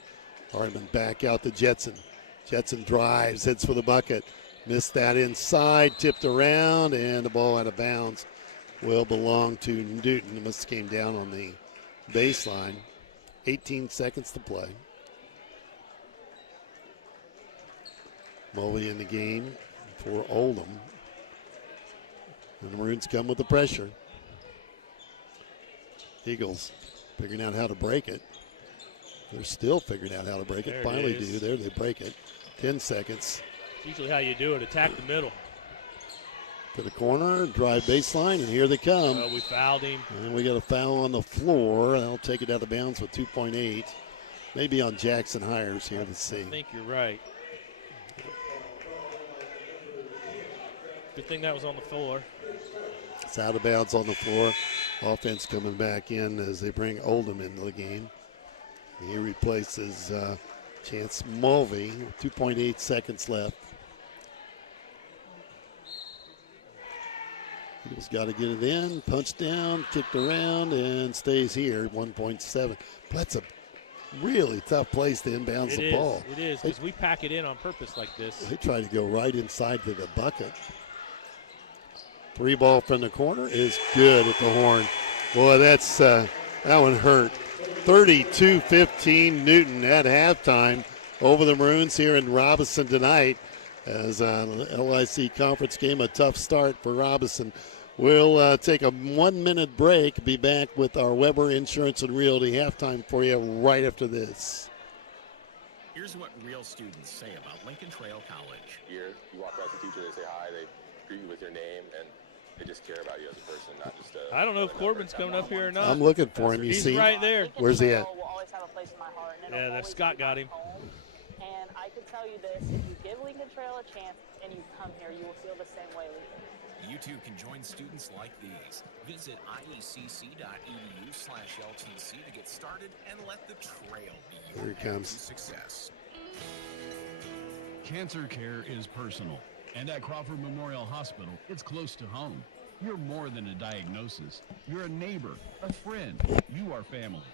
Hardiman back out to Jetson. Jetson drives, heads for the bucket. Missed that inside, tipped around, and the ball out of bounds will belong to Newton. It must have came down on the baseline. 18 seconds to play. Mulvey in the game for Oldham. And the Maroons come with the pressure. Eagles figuring out how to break it. They're still figuring out how to break it. Finally do. There they break it. 10 seconds. Usually how you do it, attack the middle. To the corner, drive baseline, and here they come. We fouled him. And we got a foul on the floor. That'll take it out of bounds with 2.8. Maybe on Jackson Hires here. Let's see. I think you're right. Good thing that was on the floor. It's out of bounds on the floor. Offense coming back in as they bring Oldham into the game. He replaces Chance Mulvey. 2.8 seconds left. Eagles got to get it in, punched down, kicked around, and stays here. 1.7. That's a really tough place to inbounds the ball. It is, because we pack it in on purpose like this. They try to go right inside to the bucket. Three ball from the corner is good at the horn. Boy, that's that one hurt. 32-15 Newton at halftime over the Maroons here in Robinson tonight. As LIC conference game, a tough start for Robinson. We'll take a 1 minute break. Be back with our Weber Insurance and Realty halftime for you right after this. Here's what real students say about Lincoln Trail College. You walk by the teacher, they say hi, they greet you with your name, and they just care about you as a person, not just I don't know if Corbin's coming up here or not. I'm looking for him. You He's see him? right there. Where's he at? Yeah, that Scott got him. And I can tell you this, if you give Lincoln Trail a chance and you come here, you will feel the same way we do. You too can join students like these. Visit iecc.edu/LTC to get started and let the trail be your Here he path comes. to success. Cancer care is personal, and at Crawford Memorial Hospital, it's close to home. You're more than a diagnosis. You're a neighbor, a friend. You are family.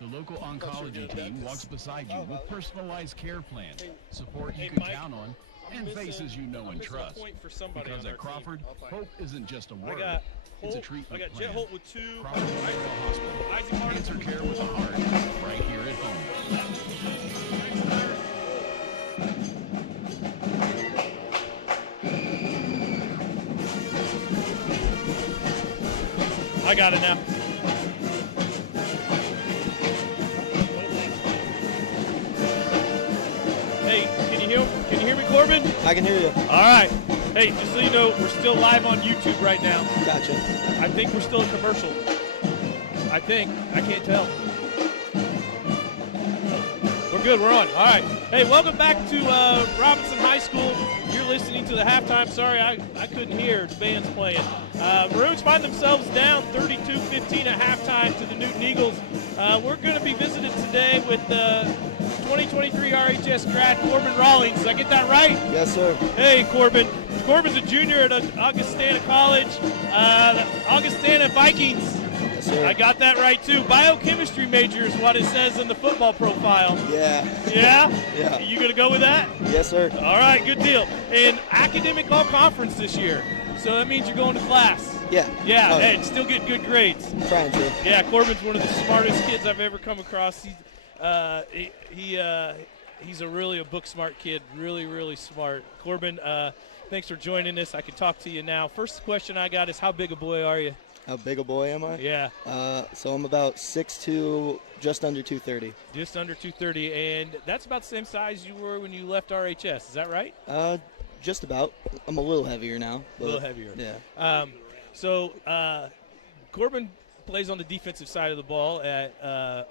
The local oncology team walks beside you with personalized care plans, support you can count on, and faces you know and trust. Because at Crawford, hope isn't just a word, it's a treatment I got plan. Jet Holt with 2. Crawford Memorial Hospital, cancer care with a heart, right here at home. I got it now. Hey, can you hear me, Corbin? I can hear you. All right. Hey, just so you know, we're still live on YouTube right now. Gotcha. I think we're still a commercial. I think. I can't tell. We're good. We're on. All right. Hey, welcome back to Robinson High School. You're listening to the halftime. Sorry, I couldn't hear. The band's playing. Maroons find themselves down 32-15 at halftime to the Newton Eagles. We're going to be visited today with 2023 RHS grad Corbin Rawlings. Did I get that right? Yes, sir. Hey, Corbin. Corbin's a junior at Augustana College. Augustana Vikings. Yes, sir. I got that right, too. Biochemistry major is what it says in the football profile. Yeah. Yeah? Yeah. You going to go with that? Yes, sir. All right, good deal. And academic all-conference this year. So that means you're going to class. Yeah. Yeah, Oh, and still get good grades. Trying to. Yeah, Corbin's one of the smartest kids I've ever come across. He's a book smart kid, really, really smart. Corbin, thanks for joining us. I can talk to you now. First question I got is, how big a boy are you? How big a boy am I? Yeah. So I'm about 6'2", just under 230. Just under 230, and that's about the same size you were when you left RHS. Is that right? Just about. I'm a little heavier now. A little heavier. Yeah. So Corbin plays on the defensive side of the ball at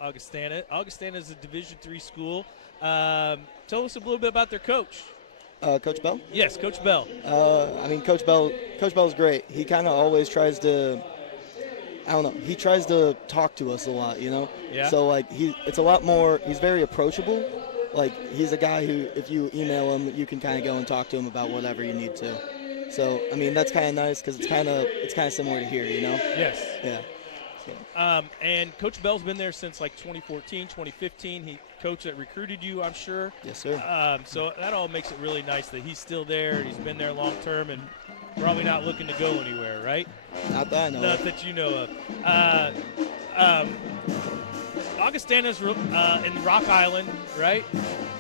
Augustana. Augustana is a Division III school. Tell us a little bit about their coach. Coach Bell? Yes, Coach Bell. I mean, Coach Bell's great. He kind of always tries to, I don't know, he tries to talk to us a lot, you know? Yeah. So, like, it's a lot more, he's very approachable. Like, he's a guy who, if you email him, you can kind of go and talk to him about whatever you need to. So, I mean, that's kind of nice because it's kind of similar to here, you know? Yes. Yeah. And Coach Bell's been there since like 2014, 2015. He coach that recruited you, I'm sure. Yes, sir. So that all makes it really nice that he's still there and he's been there long term and probably not looking to go anywhere, right? Not that I know Not of. that you know of. Augustana's in Rock Island, right?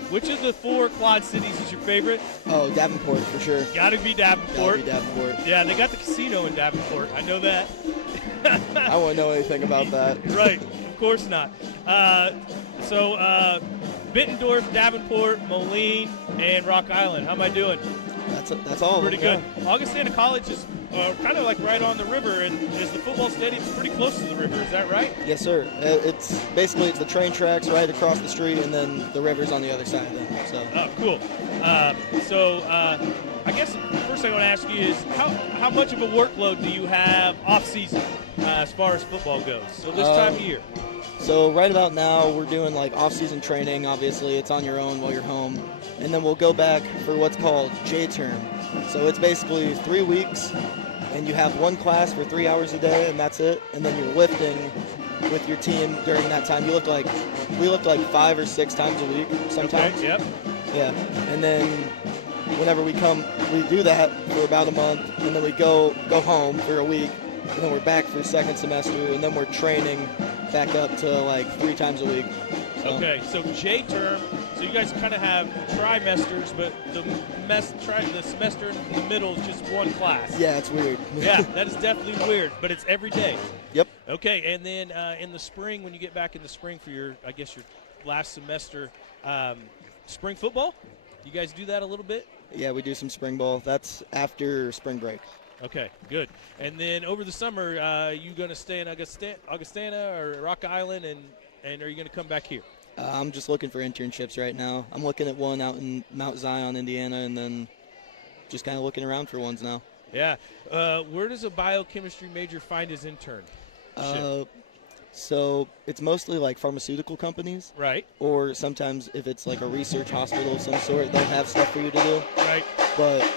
Which of the 4 Quad Cities is your favorite? Oh, Davenport for sure. Got to be Davenport. Gotta be Davenport. Yeah, they got the casino in Davenport. I know that. I wouldn't know anything about that. Right, of course not. So Bittendorf, Davenport, Moline, and Rock Island. How am I doing? That's all. Pretty good. Augustana College is kind of like right on the river, and is the football stadium pretty close to the river? Is that right? Yes, sir. It's basically the train tracks right across the street, and then the river's on the other side. Then, so. Oh, cool. I guess the first thing I want to ask you is how much of a workload do you have off season as far as football goes? So this time of year. So right about now, we're doing like off-season training. Obviously, it's on your own while you're home, and then we'll go back for what's called J-term. So it's basically 3 weeks, and you have 1 class for 3 hours a day, and that's it. And then you're lifting with your team during that time. We lift like 5 or 6 times a week sometimes. Okay, yep. Yeah, and then whenever we do that for about a month, and then we go home for a week, and then we're back for second semester, and then we're training back up to like 3 times a week. So. Okay, so J-term, so you guys kind of have trimesters, but the semester in the middle is just 1 class. Yeah, it's weird. Yeah, that is definitely weird, but it's every day. Yep. Okay, and then in the spring, when you get back in the spring for your last semester, spring football, you guys do that a little bit? Yeah, we do some spring ball. That's after spring break. Okay, good. And then over the summer, you going to stay in Augustana or Rock Island, and are you going to come back here? I'm just looking for internships right now. I'm looking at one out in Mount Zion, Indiana, and then just kind of looking around for ones now. Yeah. Where does a biochemistry major find his intern? So it's mostly like pharmaceutical companies. Right. Or sometimes if it's like a research hospital of some sort, they'll have stuff for you to do. Right. But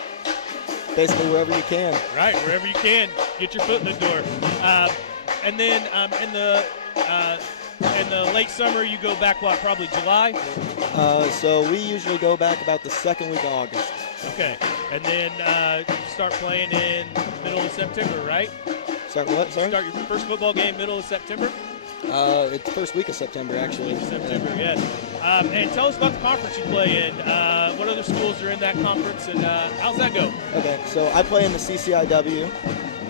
basically wherever you can. Right, wherever you can, get your foot in the door. And then in the late summer, you go back, probably July? So we usually go back about the 2nd week of August. Okay, and then start playing in middle of September, right? Start what, sorry? Start your first football game middle of September? It's the first week of September, actually. September, yes. And tell us about the conference you play in. What other schools are in that conference, and how's that go? Okay, so I play in the CCIW.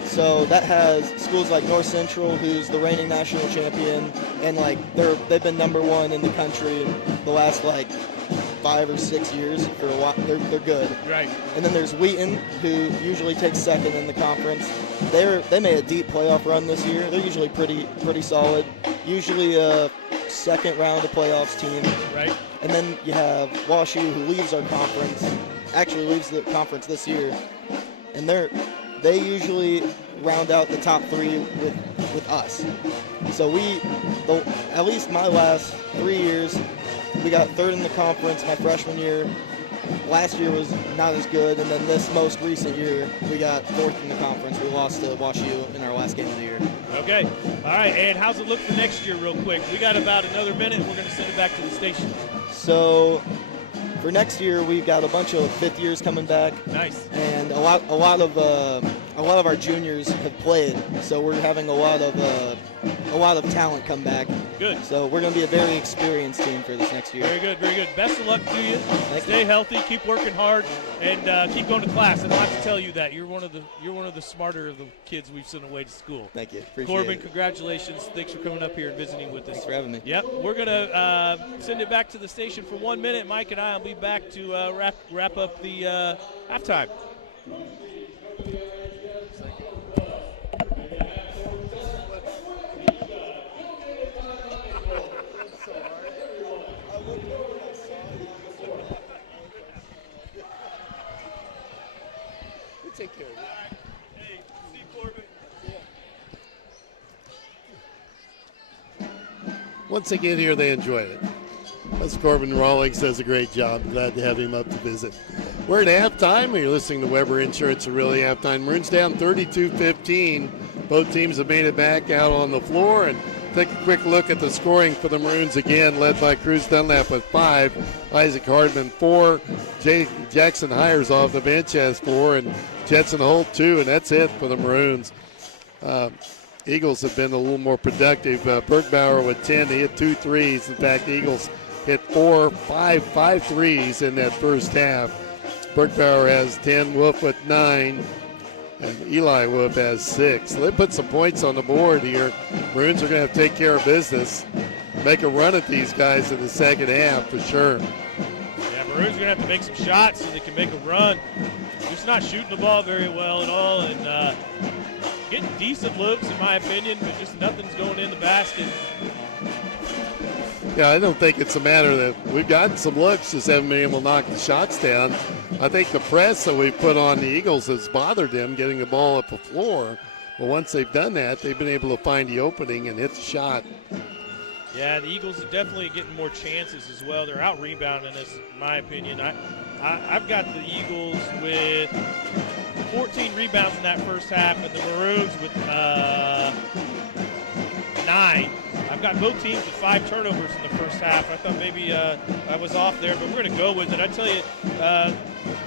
So that has schools like North Central, who's the reigning national champion, and like they've been #1 in the country the last like 5 or 6 years for a while. They're good. Right. And then there's Wheaton, who usually takes 2nd in the conference. They made a deep playoff run this year. They're usually pretty solid. Usually a 2nd round of playoffs team. Right. And then you have WashU, who leaves our conference. Actually leaves the conference this year, and they usually round out the top 3 with us. So at least my last 3 years, we got 3rd in the conference my freshman year. Last year was not as good, and then this most recent year, we got 4th in the conference. We lost to WashU in our last game of the year. Okay. All right, and how's it look for next year real quick? We got about another minute. We're going to send it back to the station. So for next year, we've got a bunch of 5th years coming back. Nice. And a lot of our juniors have played, so we're having a lot of talent come back. Good. So we're going to be a very experienced team for this next year. Very good, very good. Best of luck to you. Stay healthy, keep working hard, and keep going to class. I don't have to tell you that. You're one of the smarter of the kids we've sent away to school. Thank you. Appreciate Corbin, it. Congratulations. Thanks for coming up here and visiting with us. Thanks for having me. Yep. We're going to send it back to the station for 1 minute. Mike and I will be back to wrap up the halftime. Take care of it. Hey, Steve Corbin. Once they get here, they enjoy it. That's Corbin Rawlings does a great job. Glad to have him up to visit. We're at halftime. You're listening to Weber Insurance at Really Halftime. Maroons down 32-15. Both teams have made it back out on the floor. And take a quick look at the scoring for the Maroons again, led by Cruz Dunlap with 5, Isaac Hardman 4, Jackson Hires off the bench has 4, and Jetson Holt 2, and that's it for the Maroons. Eagles have been a little more productive. Bergbauer with 10. He hit 2 threes. In fact, the Eagles hit 5 threes in that first half. Bergbauer has 10. Wolf with 9. And Eli Wolf has 6. So they put some points on the board here. Maroons are going to have to take care of business. Make a run at these guys in the second half for sure. Yeah, Maroons are going to have to make some shots so they can make a run. Just not shooting the ball very well at all. And getting decent looks, in my opinion, but just nothing's going in the basket. Yeah, I don't think it's a matter that we've gotten some looks, just haven't been able to knock the shots down. I think the press that we've put on the Eagles has bothered them getting the ball up the floor. But once they've done that, they've been able to find the opening and hit the shot. Yeah, the Eagles are definitely getting more chances as well. They're out rebounding us, in my opinion. I've got the Eagles with 14 rebounds in that first half, and the Maroons with 9. I've got both teams with 5 turnovers in the first half. I thought maybe I was off there, but we're going to go with it. I tell you,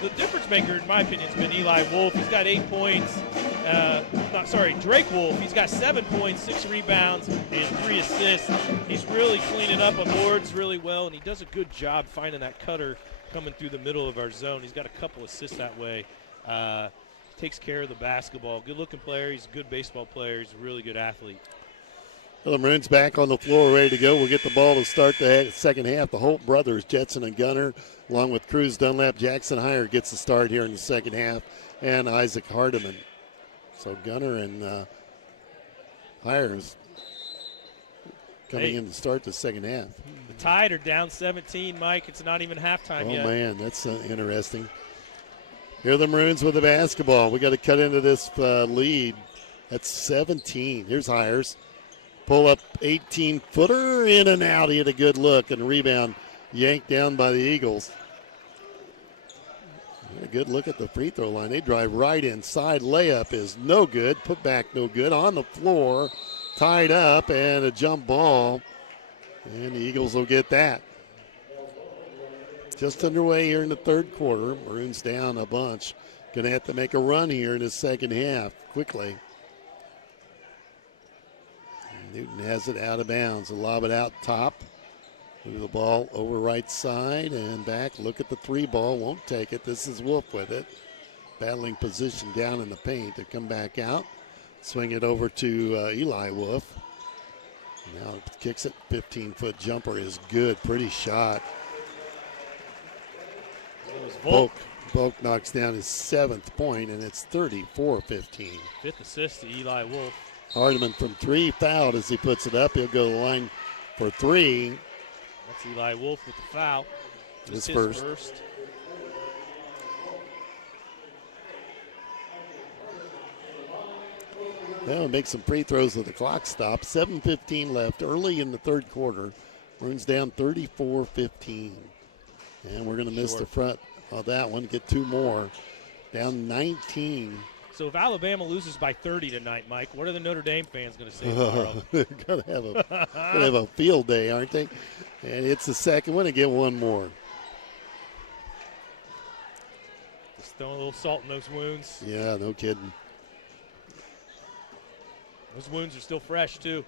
the difference maker, in my opinion, has been Eli Wolf. He's got 8 points. Drake Wolf. He's got 7 points, 6 rebounds, and 3 assists. He's really cleaning up on boards really well, and he does a good job finding that cutter coming through the middle of our zone. He's got a couple assists that way. Takes care of the basketball. Good-looking player. He's a good baseball player. He's a really good athlete. Well, the Maroons back on the floor, ready to go. We'll get the ball to start the second half. The Holt brothers, Jetson and Gunner, along with Cruz Dunlap, Jackson Hire gets the start here in the second half, and Isaac Hardiman. So Gunner and Hires coming in to start the second half. The Tide are down 17, Mike. It's not even halftime yet. Oh, man, that's interesting. Here are the Maroons with the basketball. We got to cut into this lead. That's 17. Here's Hires. Pull up 18-footer, in and out. He had a good look and rebound yanked down by the Eagles. A good look at the free throw line. They drive right inside. Layup is no good. Put back no good. On the floor, tied up, and a jump ball. And the Eagles will get that. Just underway here in the third quarter. Maroons down a bunch. Going to have to make a run here in the second half quickly. Newton has it out of bounds. A lob it out top. Move the ball over right side and back. Look at the 3 ball. Won't take it. This is Wolf with it. Battling position down in the paint. They come back out. Swing it over to Eli Wolf. Now kicks it. 15-foot jumper is good. Pretty shot. Volk knocks down his 7th point, and it's 34-15. 5th assist to Eli Wolf. Hardiman from 3 fouled as he puts it up. He'll go to the line for 3. That's Eli Wolf with the foul. His his first. They'll make some free throws with the clock stop. 7:15 left early in the third quarter. Maroons down 34-15. And we're going to miss the front of that one. Get 2 more. Down 19. So if Alabama loses by 30 tonight, Mike, what are the Notre Dame fans going to say tomorrow? They're going to have a field day, aren't they? And it's the second one and get 1 more. Just throwing a little salt in those wounds. Yeah, no kidding. Those wounds are still fresh, too.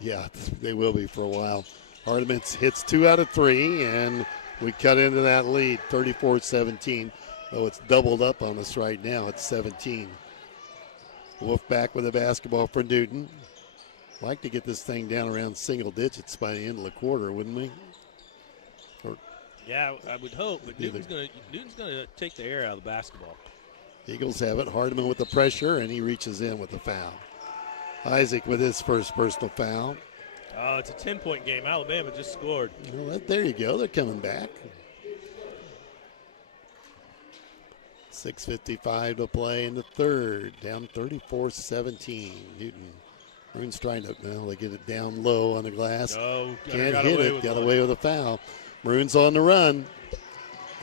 Yeah, they will be for a while. Hardiman hits 2 out of 3, and we cut into that lead, 34-17. Though it's doubled up on us right now. It's 17. Wolf back with the basketball for Newton. Like to get this thing down around single digits by the end of the quarter, wouldn't we? Yeah, I would hope, but Newton's going to take the air out of the basketball. Eagles have it. Hardiman with the pressure, and he reaches in with the foul. Isaac with his first personal foul. Oh, it's a 10-point game. Alabama just scored. Well, there you go. They're coming back. 6:55 to play in the third. Down 34-17. Newton. Maroons trying to, well, they get it down low on the glass. No, can't hit it. Got away with a foul. Maroons on the run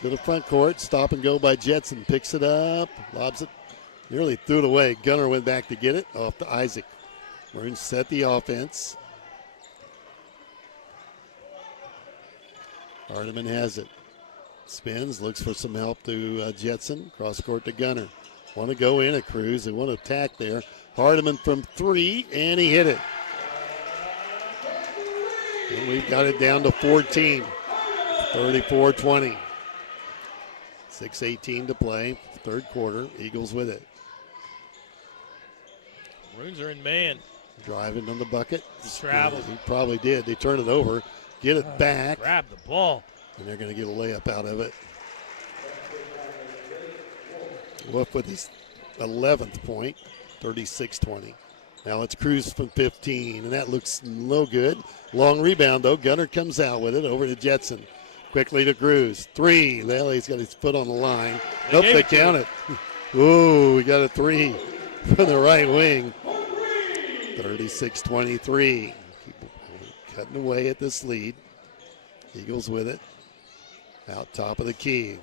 to the front court. Stop and go by Jetson. Picks it up, lobs it, nearly threw it away. Gunner went back to get it off to Isaac. Maroons set the offense. Hardiman has it. Spins, looks for some help to Jetson. Cross court to Gunner. Want to go in at Cruz. They want to attack there. Hardiman from three, and he hit it. And we've got it down to 14. 34-20. 6:18 to play. Third quarter. Eagles with it. Maroons are in man. Driving on the bucket. Travel. He probably did. They turn it over. Get it back. Grab the ball. And they're going to get a layup out of it. Wolf with his 11th point, 36-20. Now it's Cruz from 15, and that looks no good. Long rebound, though. Gunner comes out with it over to Jetson. Quickly to Cruz. Three. Well, he's got his foot on the line. Nope, they count it. Ooh, we got a three from the right wing. 36-23. Keep cutting away at this lead. Eagles with it. Out top of the key.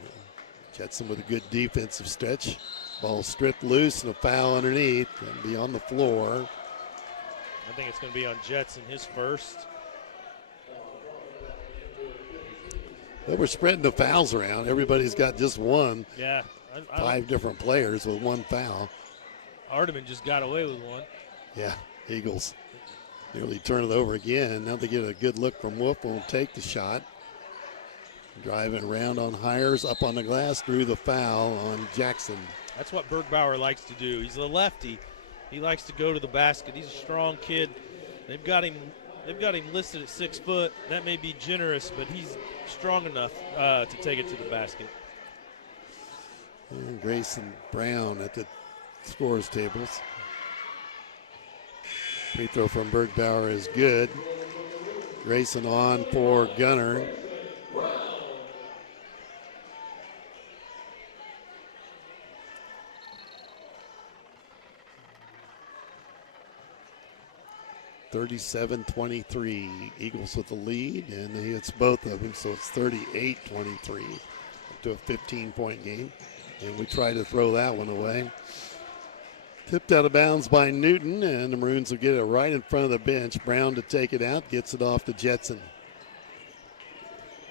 Jetson with a good defensive stretch. Ball stripped loose and a foul underneath. And be on the floor. I think it's going to be on Jetson, his first. Well, we're spreading the fouls around. Everybody's got just one. Yeah. Five different players with one foul. Hardiman just got away with one. Yeah, Eagles nearly turn it over again. Now they get a good look from Wolf. Won't take the shot. Driving around on Hires, up on the glass, drew the foul on Jackson. That's what Bergbauer likes to do. He's a lefty. He likes to go to the basket. He's a strong kid. They've got him listed at 6 foot. That may be generous, but he's strong enough to take it to the basket. And Grayson Brown at the scorers tables. Free throw from Bergbauer is good. Grayson on for Gunner. (37-23). Eagles with the lead, and he hits both of them, so it's 38-23 up to a 15-point game. And we try to throw that one away. Tipped out of bounds by Newton, and the Maroons will get it right in front of the bench. Brown to take it out, gets it off to Jetson.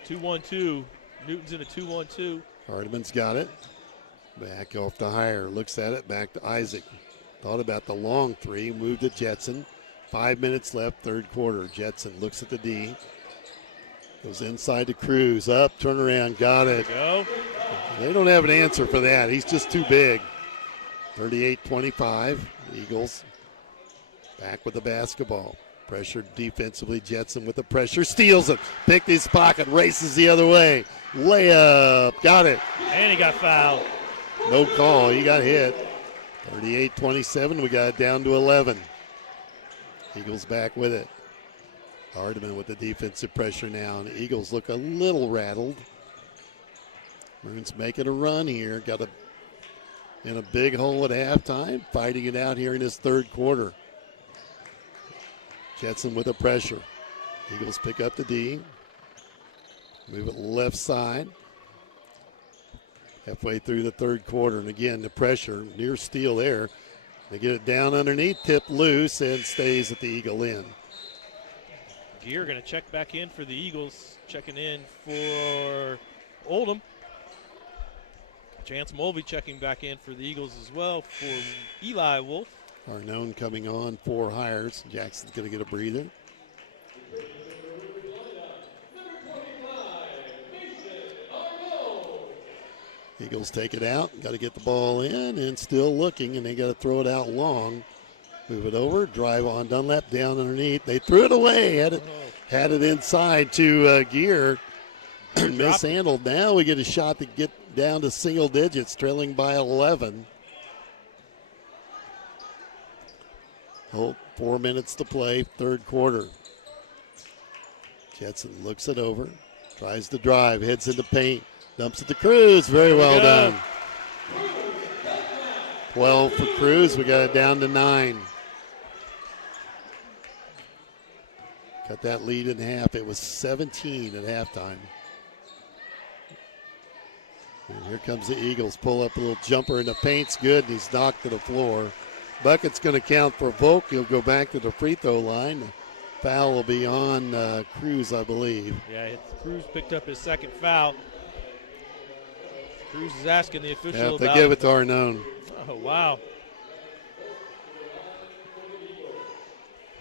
2-1-2. Newton's in a 2-1-2. Hardiman's got it. Back off to Hire. Looks at it. Back to Isaac. Thought about the long three. Moved to Jetson. 5 minutes left, third quarter. Jetson looks at the D. Goes inside to Cruz. Up, turn around, got it. Go. They don't have an answer for that. He's just too big. 38-25. Eagles back with the basketball. Pressured defensively. Jetson with the pressure. Steals it. Picked his pocket. Races the other way. Layup. Got it. And he got fouled. No call. He got hit. 38-27. We got it down to 11. Eagles back with it. Hardiman with the defensive pressure now. And the Eagles look a little rattled. Maroons making a run here. Got in a big hole at halftime. Fighting it out here in this third quarter. Jetson with the pressure. Eagles pick up the D. Move it left side. Halfway through the third quarter. And again, the pressure. Near steal there. They get it down underneath. Tip loose and stays at the Eagle end. Gear going to check back in for the Eagles. Checking in for Oldham. Chance Mulvey checking back in for the Eagles as well for Eli Wolf. Arnone coming on for Hires. Jackson's going to get a breather. Eagles take it out. Got to get the ball in and still looking, and they got to throw it out long. Move it over. Drive on Dunlap down underneath. They threw it away. Had it inside to Gear. Mishandled. Now we get a shot to get down to single digits, trailing by 11. 4 minutes to play, third quarter. Jetson looks it over, tries to drive, heads into paint, dumps it to Cruz. Very well done. 12 for Cruz. We got it down to 9. Cut that lead in half. It was 17 at halftime. And here comes the Eagles. Pull up a little jumper in the paint's good, and he's knocked to the floor. Bucket's going to count for Volk. He'll go back to the free throw line. The foul will be on Cruz, I believe. Yeah, Cruz picked up his second foul. Cruz is asking the official Yeah, about they give it to Arnone. Oh, wow.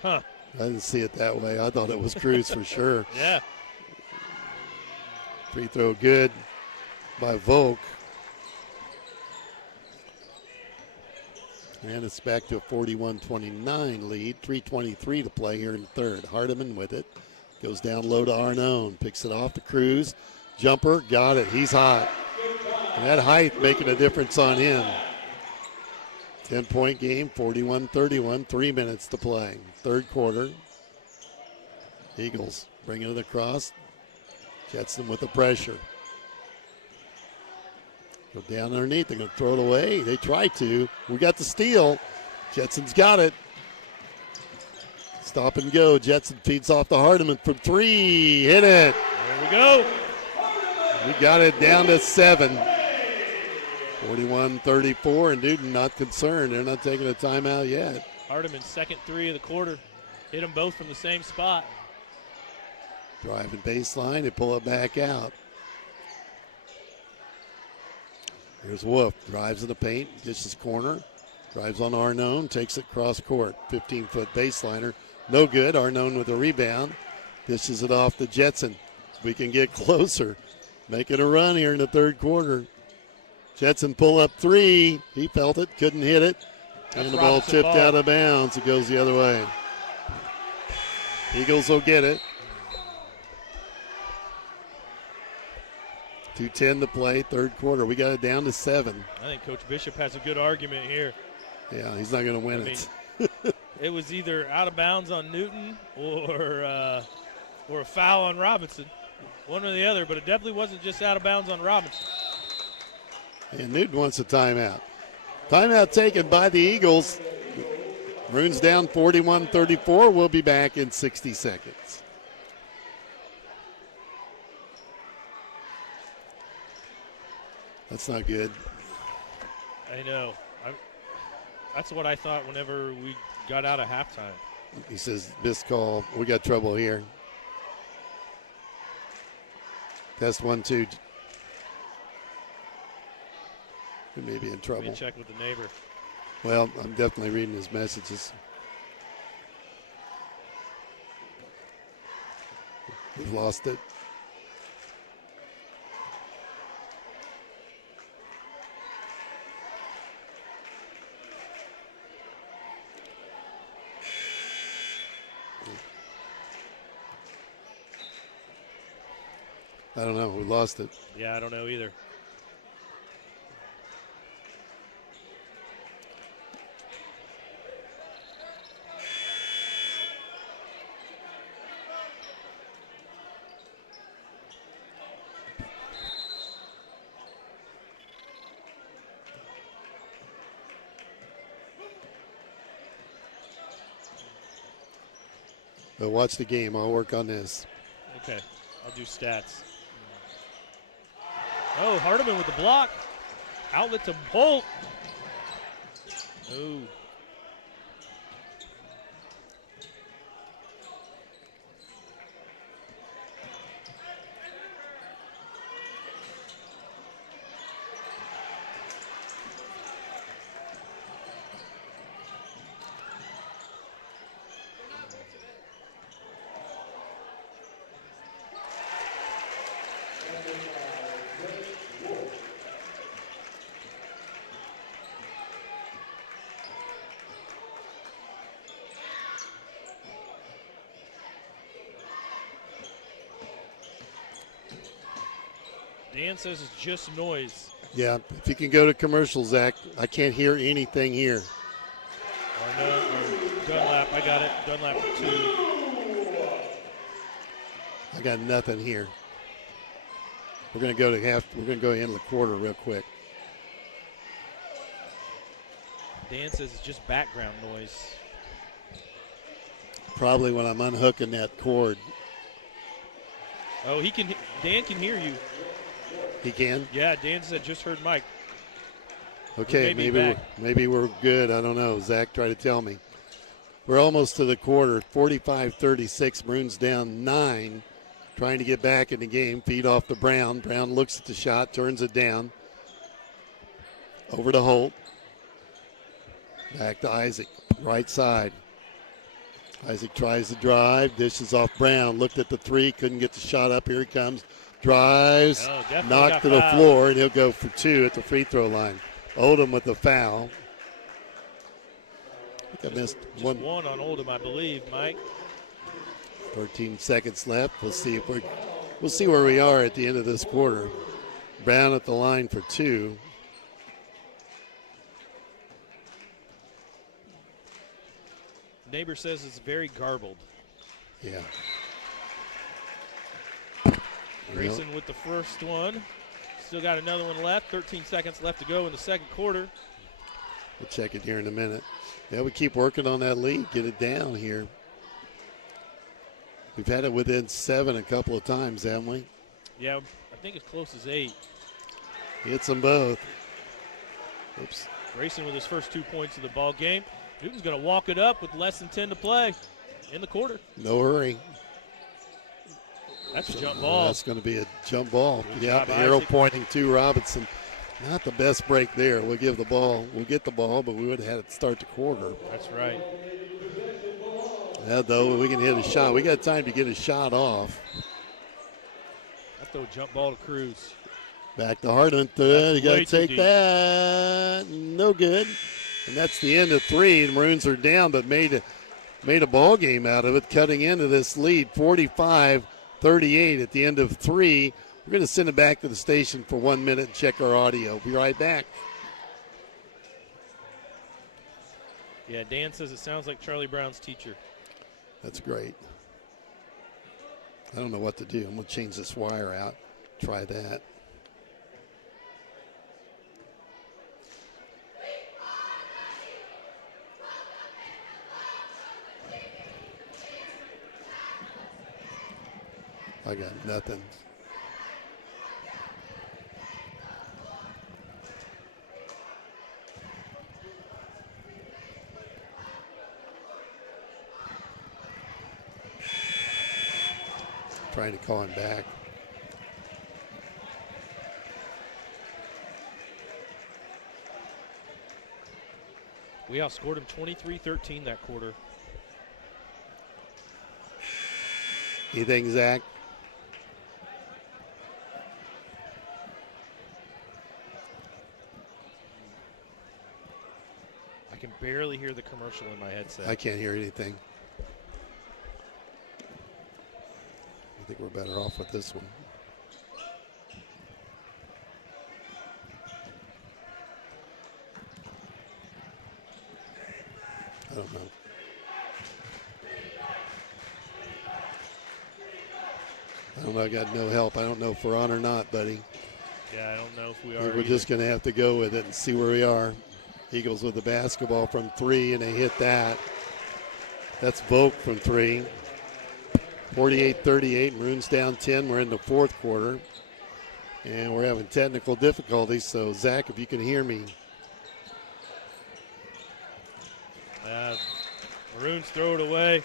Huh. I didn't see it that way. I thought it was Cruz for sure. Yeah. Free throw good by Volk. And it's back to a 41-29 lead. 3:23 to play here in the third. Hardiman with it. Goes down low to Arnone. Picks it off to Cruz. Jumper, got it. He's hot. And that height making a difference on him. 10-point game, 41-31, 3 minutes to play. Third quarter. Eagles bringing it across. Jetson with the pressure. Go down underneath. They're going to throw it away. They try to. We got the steal. Jetson's got it. Stop and go. Jetson feeds off to Hardiman from 3. Hit it. There we go. We got it down to 7. 41-34, and Newton not concerned. They're not taking a timeout yet. Hardiman's second 3 of the quarter. Hit them both from the same spot. Driving baseline. They pull it back out. Here's Wolf. Drives in the paint. Dishes corner. Drives on Arnone. Takes it cross court. 15-foot baseliner. No good. Arnone with a rebound. Dishes it off to Jetson. We can get closer. Making a run here in the third quarter. Jetson pull up 3. He felt it. Couldn't hit it. And the ball tipped out of bounds. It goes the other way. Eagles will get it. 2:10 to play, third quarter. We got it down to 7. I think Coach Bishop has a good argument here. Yeah, he's not going to win it. It was either out of bounds on Newton or a foul on Robinson. One or the other, but it definitely wasn't just out of bounds on Robinson. And Newton wants a timeout. Timeout taken by the Eagles. Maroons down 41-34. We'll be back in 60 seconds. That's not good. I know. That's what I thought whenever we got out of halftime. He says, missed call. We got trouble here. Test 1, 2. We may be in trouble. Let me check with the neighbor. Well, I'm definitely reading his messages. We've lost it. I don't know. We lost it. Yeah, I don't know either. But watch the game. I'll work on this. Okay. I'll do stats. Oh, Hardiman with the block. Outlet to Bolt. Oh. Dan says it's just noise. Yeah, if you can go to commercial, Zach. I can't hear anything here. Dunlap, I got it. Dunlap for 2. I got nothing here. We're going to go to half. We're going to go into the quarter real quick. Dan says it's just background noise. Probably when I'm unhooking that cord. Oh, Dan can hear you. He can? Yeah, Dan said just heard Mike. Okay, maybe we're good. I don't know. Zach tried to tell me. We're almost to the quarter. 45-36. Maroons down 9. Trying to get back in the game. Feed off to Brown. Brown looks at the shot, turns it down. Over to Holt. Back to Isaac. Right side. Isaac tries to drive. Dishes off Brown. Looked at the three. Couldn't get the shot up. Here he comes. Drives. Knocked to the floor, and he'll go for 2 at the free throw line. Oldham with the foul. I think I missed one on Oldham, I believe, Mike. 13 seconds left. We'll see where we are at the end of this quarter. Brown at the line for 2. Neighbor says it's very garbled. Yeah. Grayson with the first one. Still got another one left. 13 seconds left to go in the second quarter. We'll check it here in a minute. Yeah, we keep working on that lead. Get it down here. We've had it within 7 a couple of times, haven't we? Yeah, I think as close as 8. Hits them both. Oops. Grayson with his first 2 points of the ball game. Newton's going to walk it up with less than 10 to play in the quarter. No hurry. That's a jump ball. That's going to be a jump ball. Good Yeah, job, arrow Isaac. pointing to Robinson. Not the best break there. We'll get the ball, but we would have had it start the quarter. That's right. Yeah, though, we can hit a shot. We got time to get a shot off. I throw a jump ball to Cruz. Back to Hardman. You got to take that. No good. And that's the end of 3. The Maroons are down, but made a ball game out of it, cutting into this lead, 45-38 at the end of 3. We're going to send it back to the station for 1 minute and check our audio. Be right back. Yeah, Dan says it sounds like Charlie Brown's teacher. That's great. I don't know what to do. I'm going to change this wire out. Try that. I got nothing. Trying to call him back. We outscored him 23-13 that quarter. Anything, Zach? I can barely hear the commercial in my headset. I can't hear anything. I think we're better off with this one. I don't know. I got no help. I don't know if we're on or not, buddy. Yeah, I don't know if we are. We're just going to have to go with it and see where we are. Eagles with the basketball from 3, and they hit that. That's Volk from 3. 48-38, Maroons down 10. We're in the fourth quarter, and we're having technical difficulties. So, Zach, if you can hear me. Maroons throw it away.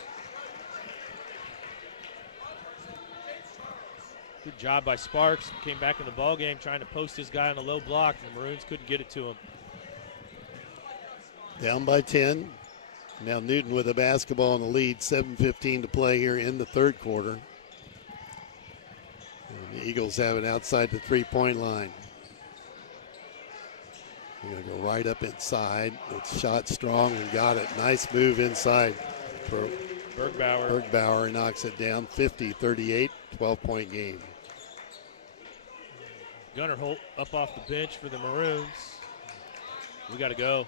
Good job by Sparks. Came back in the ball game trying to post his guy on a low block, and the Maroons couldn't get it to him. Down by 10. Now Newton with the basketball in the lead. 7:15 to play here in the third quarter. And the Eagles have it outside the three-point line. They're going to go right up inside. It's shot strong and got it. Nice move inside for Bergbauer. Bergbauer knocks it down. 50-38, 12-point game. Gunnar Holt up off the bench for the Maroons. We got to go.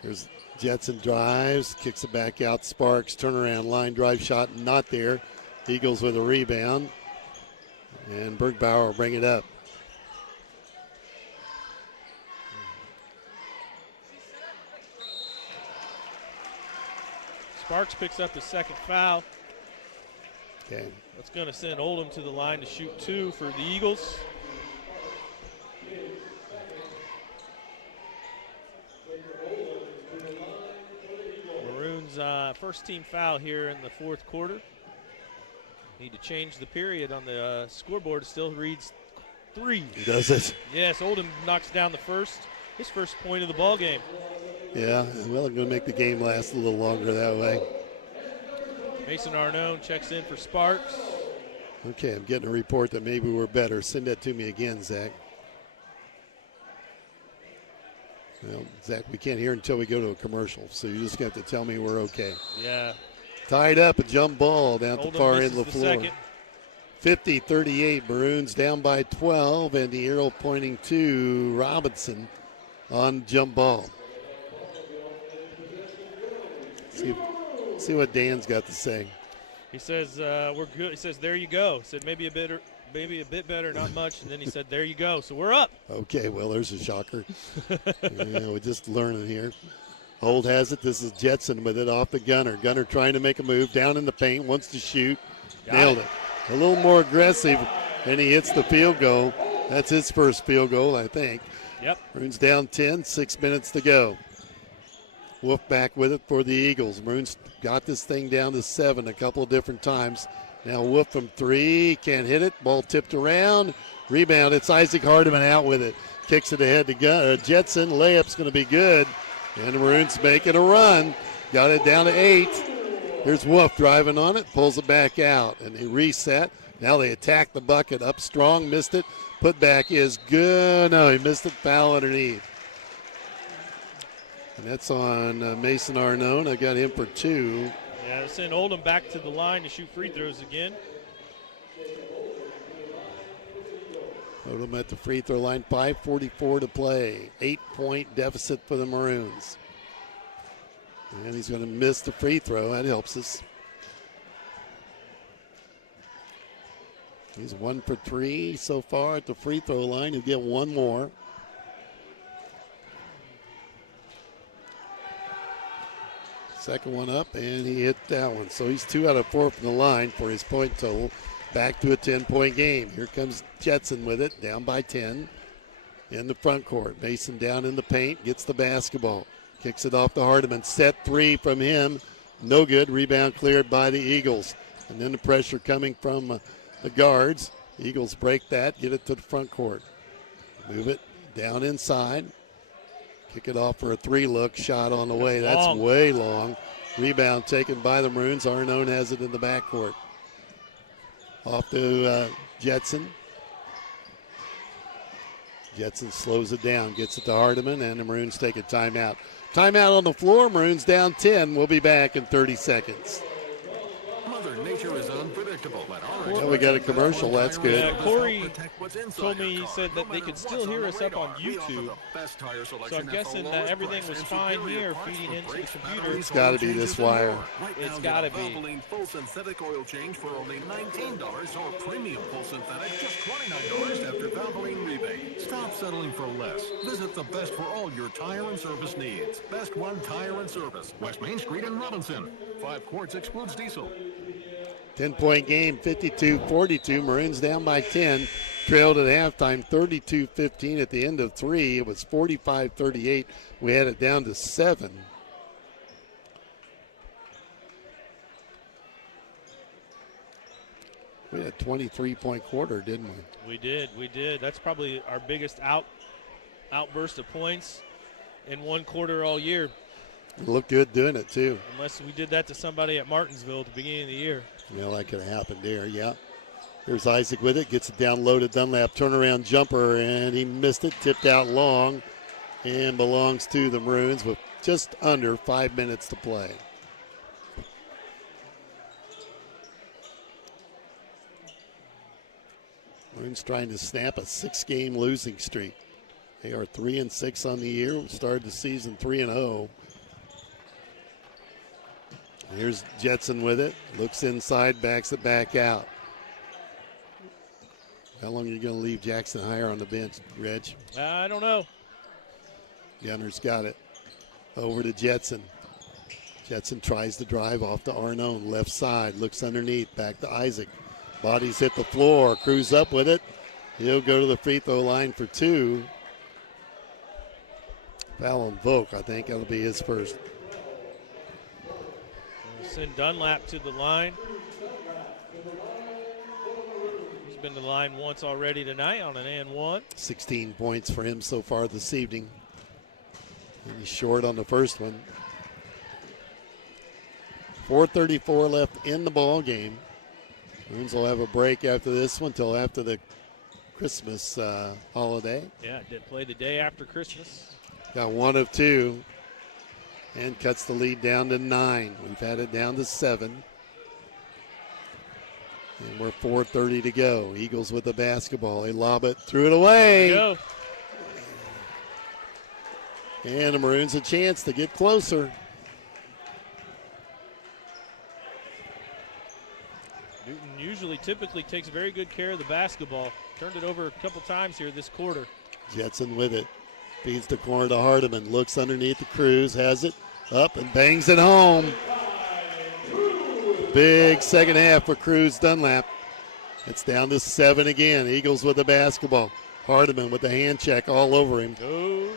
Here's Jetson drives, kicks it back out. Sparks, turnaround line drive shot, not there. Eagles with a rebound. And Bergbauer will bring it up. Sparks picks up his second foul. Okay. That's going to send Oldham to the line to shoot 2 for the Eagles. Maroons first team foul here in the fourth quarter. Need to change the period on the scoreboard. It still reads 3. Does it? Yes, Oldham knocks down his first point of the ball game. Yeah, well, I'm going to make the game last a little longer that way. Mason Arnone checks in for Sparks. Okay, I'm getting a report that maybe we're better. Send that to me again, Zach. Well, Zach, we can't hear until we go to a commercial, so you just got to tell me we're okay. Yeah. Tied up, a jump ball down at the far end of the floor. Second. 50-38, Maroons down by 12, and the arrow pointing to Robinson on jump ball. See what Dan's got to say. He says we're good. He says there you go. He said maybe a bit better, not much, and then he said there you go. So we're up. Okay, well there's a shocker. We're just learning here. Holt has it. This is Jetson with it off the Gunner. Gunner trying to make a move down in the paint, wants to shoot, nailed it. A little more aggressive, and he hits the field goal. That's his first field goal, I think. Yep. Maroons down 10, 6 minutes to go. Wolf back with it for the Eagles. Maroons got this thing down to 7 a couple of different times. Now Wolf from 3, can't hit it. Ball tipped around. Rebound, it's Isaac Hardiman out with it. Kicks it ahead to Jetson. Layup's going to be good. And the Maroons making a run. Got it down to 8. Here's Wolf driving on it, pulls it back out, and they reset. Now they attack the bucket up strong, missed it. Put back is good. No, he missed it, foul underneath. And that's on Mason Arnone. I got him for 2. Yeah, send Oldham back to the line to shoot free throws again. Oldham at the free throw line, 5:44 to play. 8-point deficit for the Maroons. And he's going to miss the free throw. That helps us. He's 1 for 3 so far at the free throw line. He'll get one more. Second one up, and he hit that one. So he's 2 out of 4 from the line for his point total. Back to a 10-point game. Here comes Jetson with it, down by 10 in the front court. Mason down in the paint, gets the basketball. Kicks it off to Hardiman. Set 3 from him. No good. Rebound cleared by the Eagles. And then the pressure coming from the guards. Eagles break that, get it to the front court. Move it down inside. Kick it off for a 3-look shot on the way. That's way long. Rebound taken by the Maroons. Arnone has it in the backcourt. Off to Jetson. Jetson slows it down, gets it to Hardiman, and the Maroons take a timeout. Timeout on the floor. Maroons down 10. We'll be back in 30 seconds. Mother Nature is unpredictable, but Well, we got a commercial. That's good. Corey told me, he said that they could still hear us up on YouTube. So I'm guessing that everything was fine here feeding into the computer. It's got to be this wire. It's got to be. Full synthetic oil change for only $19 or premium full synthetic just $29 after Valvoline rebate. Stop settling for less. Visit the Best for all your tire and service needs. Best One Tire and Service, West Main Street in Robinson. 5 quarts excludes diesel. 10-point game, 52-42. Maroons down by 10. Trailed at halftime, 32-15 at the end of 3. It was 45-38. We had it down to 7. We had a 23-point quarter, didn't we? We did. That's probably our biggest outburst of points in one quarter all year. It looked good doing it, too. Unless we did that to somebody at Martinsville at the beginning of the year. Well, that could have happened there, yeah. Here's Isaac with it, gets it down low to Dunlap, turnaround jumper, and he missed it, tipped out long, and belongs to the Maroons with just under 5 minutes to play. Maroons trying to snap a 6-game losing streak. They are 3-6 on the year. We started the season 3-0. Here's Jetson with it. Looks inside, backs it back out. How long are you going to leave Jackson Higher on the bench, Reg? I don't know. Gunner's got it. Over to Jetson. Jetson tries to drive off to Arnone, left side, looks underneath, back to Isaac. Bodies hit the floor, Cruz up with it. He'll go to the free throw line for 2. Foul on Volk, I think that'll be his first. We'll send Dunlap to the line. He's been to the line once already tonight on an and 1. 16 points for him so far this evening. And he's short on the first one. 4:34 left in the ball game. Maroons will have a break after this one till after the Christmas holiday. Yeah, did play the day after Christmas. Got 1 of 2 and cuts the lead down to 9. We've had it down to 7. And we're 4:30 to go. Eagles with the basketball. They lob it, threw it away. There we go. And the Maroons a chance to get closer. Newton typically takes very good care of the basketball. Turned it over a couple times here this quarter. Jetson with it. Feeds the corner to Hardiman. Looks underneath the Cruz. Has it up and bangs it home. Big second half for Cruz Dunlap. It's down to 7 again. Eagles with the basketball. Hardiman with the hand check all over him. Oh.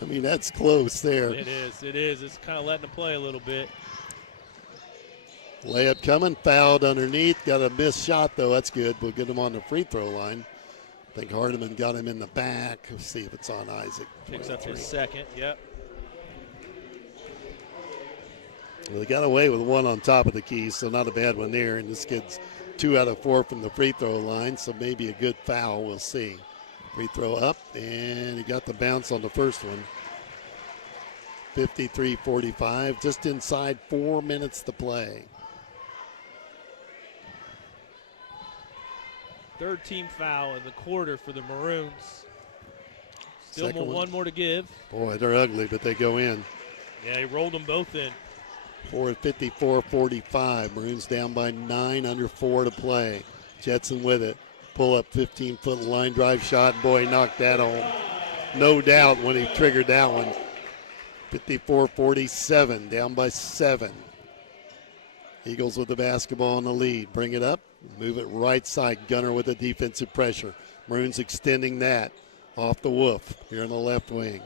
I mean, that's close there. It is. It's kind of letting them play a little bit. Layup coming, fouled underneath. Got a missed shot, though. That's good. We'll get him on the free throw line. I think Hardiman got him in the back. We'll see if it's on Isaac. Picks up his second, yep. Well, they got away with 1 on top of the key, so not a bad one there. And this kid's 2 out of 4 from the free throw line, so maybe a good foul. We'll see. Free throw up, and he got the bounce on the first one. 53-45, just inside 4 minutes to play. Third team foul in the quarter for the Maroons. Still Second one more to give. Boy, they're ugly, but they go in. Yeah, he rolled them both in. 54-45. Maroons down by 9, under 4 to play. Jetson with it. Pull up 15-foot line drive shot. Boy, knocked that home. No doubt when he triggered that one. 54-47, down by 7. Eagles with the basketball in the lead. Bring it up. Move it right side. Gunner with the defensive pressure. Maroons extending that. Off the Wolf here in the left wing.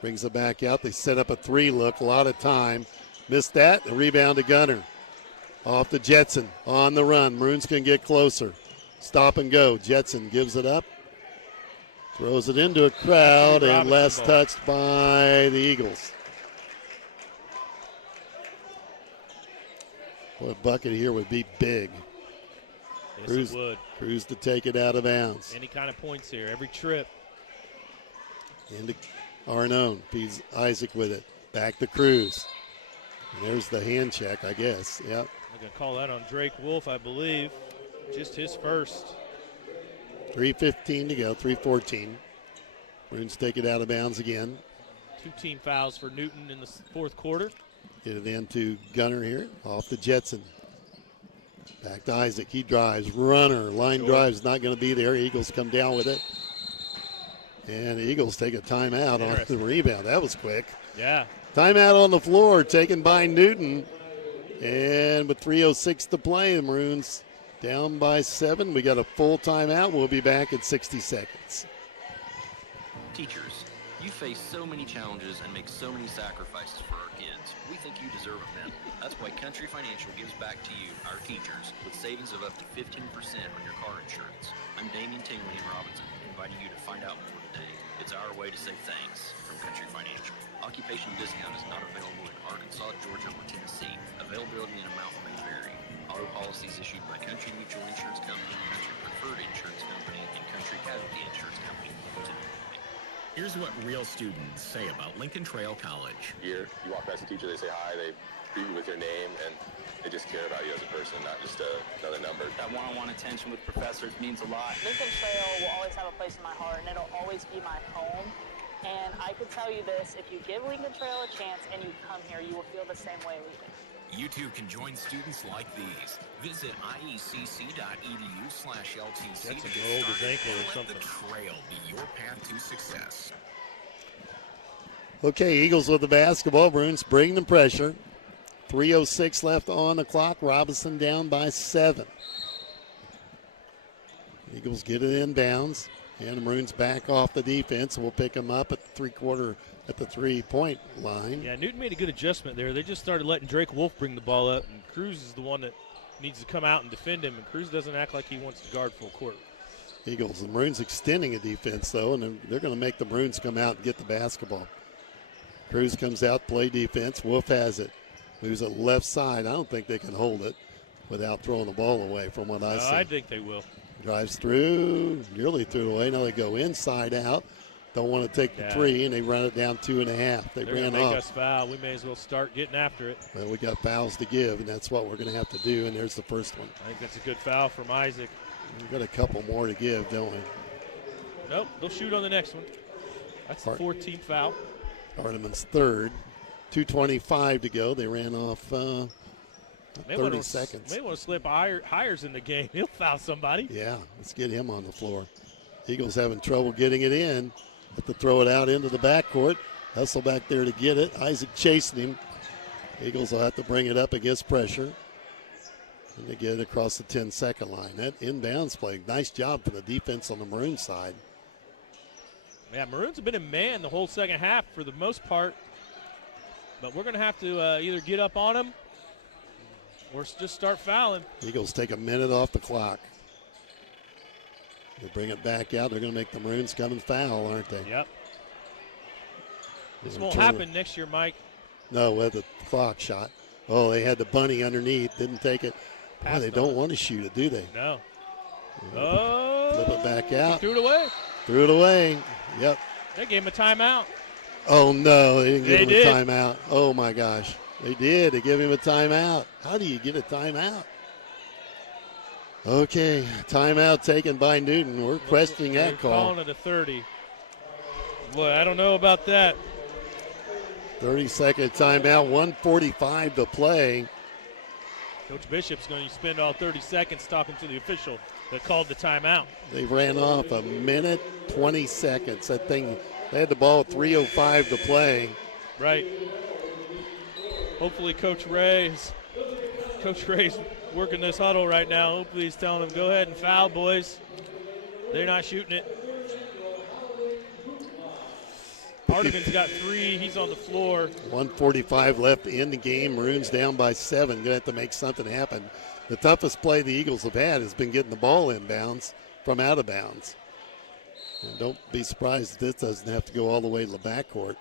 Brings it back out. They set up a 3 look. A lot of time. Missed that. The rebound to Gunner. Off to Jetson. On the run. Maroons can get closer. Stop and go. Jetson gives it up. Throws it into a crowd and last touched by the Eagles. Boy, a bucket here would be big. Yes, it would. Cruz to take it out of bounds. Any kind of points here, every trip. Into Arnone. Feeds Isaac with it. Back to Cruz. And there's the hand check, I guess. Yep. I'm going to call that on Drake Wolf, I believe. Just his first. 3:15 to go, 3:14. Maroons take it out of bounds again. 2 team fouls for Newton in the fourth quarter. Get it into Gunner here, off to Jetson. Back to Isaac, he drives, runner, line drive's not going to be there. Eagles come down with it. And the Eagles take a timeout on the rebound. That was quick. Yeah. Timeout on the floor taken by Newton. And with 3:06 to play, the Maroons down by 7. We got a full timeout. We'll be back in 60 seconds. Teachers, you face so many challenges and make so many sacrifices for our kids. We think you deserve a medal. That's why Country Financial gives back to you, our teachers, with savings of up to 15% on your car insurance. I'm Damian Tingley in Robinson, inviting you to find out more today. It's our way to say thanks from Country Financial. Occupation discount is not available in Arkansas, Georgia, or Tennessee. Availability and amount may vary. Auto policies issued by Country Mutual Insurance Company, Country Preferred Insurance Company, and Country Casualty Insurance Company. Here's what real students say about Lincoln Trail College. Here, you walk past a teacher, they say hi, they greet you with your name, and they just care about you as a person, not just another number. That one-on-one attention with professors means a lot. Lincoln Trail will always have a place in my heart, and it'll always be my home. And I could tell you this, if you give Lincoln Trail a chance and you come here, you will feel the same way we do. You too can join students like these. Visit iecc.edu/LTC to get started and let the trail be your path to success. Okay, Eagles with the basketball. Maroons bringing the pressure. 3:06 left on the clock. Robinson down by 7. Eagles get it inbounds. And the Maroons back off the defense. We'll pick them up at the 3-point line. Yeah, Newton made a good adjustment there. They just started letting Drake Wolf bring the ball up, and Cruz is the one that needs to come out and defend him, and Cruz doesn't act like he wants to guard full court. Eagles, the Maroons extending a defense, though, and they're going to make the Maroons come out and get the basketball. Cruz comes out, play defense. Wolf has it. Moves it left side. I don't think they can hold it without throwing the ball away from what I see. I think they will. Drives through, nearly threw it away. Now they go inside out. Don't want to take the 3, and they run it down 2.5. They ran make off. us foul. We may as well start getting after it. Well, we got fouls to give, and that's what we're going to have to do, and there's the first one. I think that's a good foul from Isaac. We've got a couple more to give, don't we? Nope, they'll shoot on the next one. That's the 14th foul. Hardeman's third. 2:25 to go. They ran off 30 seconds. May want to slip Hires in the game. He'll foul somebody. Yeah, let's get him on the floor. Eagles having trouble getting it in. Have to throw it out into the backcourt. Hustle back there to get it. Isaac chasing him. Eagles will have to bring it up against pressure. And they get it across the 10-second line. That inbounds play. Nice job for the defense on the Maroon side. Yeah, Maroons have been in man the whole second half for the most part. But we're going to have to either get up on them or just start fouling. Eagles take a minute off the clock. They bring it back out. They're going to make the Maroons come and foul, aren't they? Yep. This won't happen next year, Mike. No, with the clock shot. Oh, they had the bunny underneath. Didn't take it. Boy, they don't want to shoot it, do they? No. Flip it back out. Threw it away. Threw it away. Yep. They gave him a timeout. Oh, no, they didn't give him a timeout. Oh, my gosh. They did. They gave him a timeout. How do you get a timeout? Okay, timeout taken by Newton. We're questioning that call. Calling it a 30. Boy, I don't know about that. 30-second timeout, 1:45 to play. Coach Bishop's going to spend all 30 seconds talking to the official that called the timeout. They ran off a minute, 20 seconds. That thing, they had the ball at 3:05 to play. Right. Hopefully Coach Ray's working this huddle right now. Hopefully he's telling them, go ahead and foul, boys. They're not shooting it. Hardiman's got 3. He's on the floor. 1:45 left in the game. Maroons down by 7. Going to have to make something happen. The toughest play the Eagles have had has been getting the ball inbounds from out of bounds. And don't be surprised if this doesn't have to go all the way to the backcourt.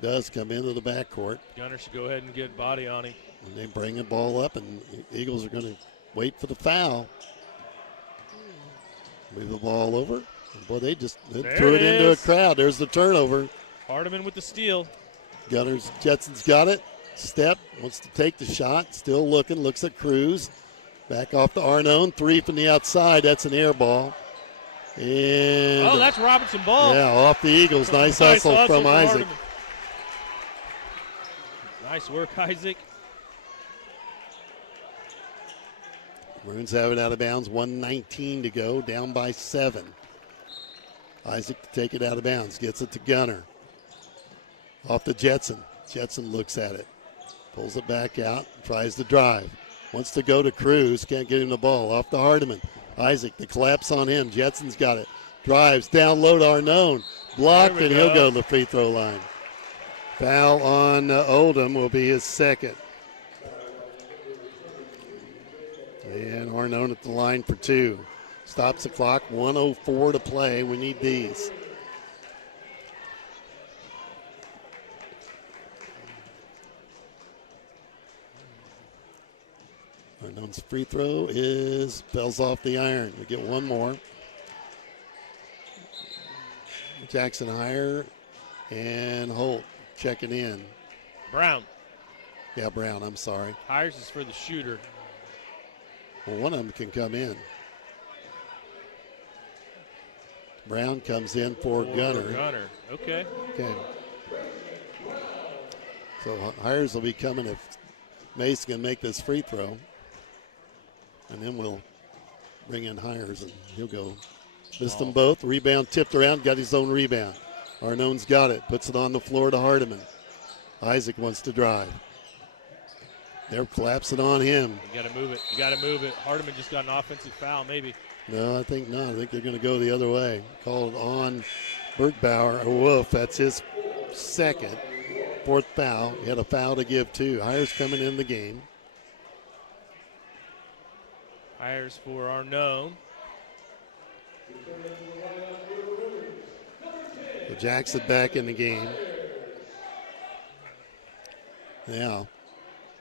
Does come into the backcourt. Gunner should go ahead and get body on him. And they bring the ball up, and the Eagles are going to wait for the foul. Move the ball over. Boy, they threw it into a crowd. There's the turnover. Hardiman with the steal. Jetson's got it. Step, wants to take the shot. Still looking, looks at Cruz. Back off to Arnone. 3 from the outside. That's an air ball. And that's Robinson ball. Yeah, off the Eagles. Nice hustle from Isaac. Hardiman. Nice work, Isaac. Maroons have it out of bounds. 1:19 to go. Down by 7. Isaac to take it out of bounds. Gets it to Gunner. Off to Jetson. Jetson looks at it. Pulls it back out. Tries to drive. Wants to go to Cruz. Can't get him the ball. Off to Hardiman. Isaac, the collapse on him. Jetson's got it. Drives down low to Arnone. Blocked, and he'll go to the free throw line. Foul on Oldham will be his second. And Arnone at the line for 2. Stops the clock, 1:04 to play. We need these. Arnone's free throw falls off the iron. We get one more. Jackson Hire and Holt checking in. Brown. Yeah, Brown, I'm sorry. Hires is for the shooter. Well, one of them can come in. Brown comes in for Gunner. Okay. So Hires will be coming if Mace can make this free throw. And then we'll bring in Hires and he'll go. Missed them both. Rebound tipped around, got his own rebound. Arnone's got it, puts it on the floor to Hardiman. Isaac wants to drive. They're collapsing on him. You got to move it. You got to move it. Hardiman just got an offensive foul, maybe. No, I think not. I think they're going to go the other way. Call it on Bergbauer, or Wolf. That's his second. Fourth foul. He had a foul to give, too. Hires coming in the game. Hires for Arnone. So Jackson back in the game. Now,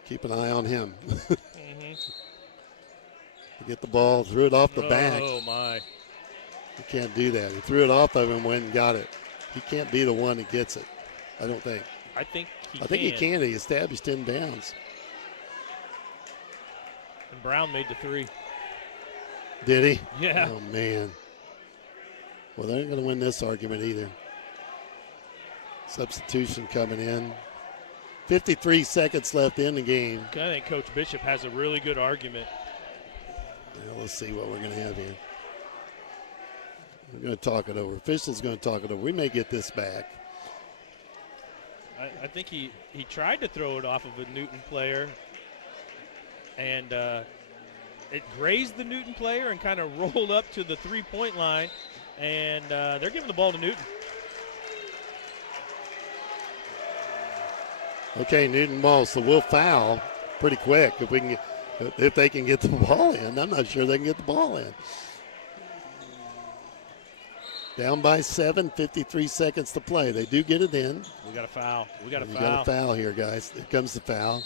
keep an eye on him. Get the ball, threw it off the back. Oh, my. He can't do that. He threw it off of him, went and got it. He can't be the one that gets it, I don't think. I think he can. He established inbounds. And Brown made the three. Did he? Yeah. Oh, man. Well, they're not going to win this argument either. Substitution coming in. 53 seconds left in the game. I think Coach Bishop has a really good argument. Now let's see what we're going to have here. We're going to talk it over. Official's going to talk it over. We may get this back. I think he tried to throw it off of a Newton player, and it grazed the Newton player and kind of rolled up to the three-point line, and they're giving the ball to Newton. Okay, Newton ball, so we'll foul pretty quick if they can get the ball in. I'm not sure they can get the ball in. Down by 7, 53 seconds to play. They do get it in. We got a foul. We got a foul. Got a foul here, guys. Here comes the foul,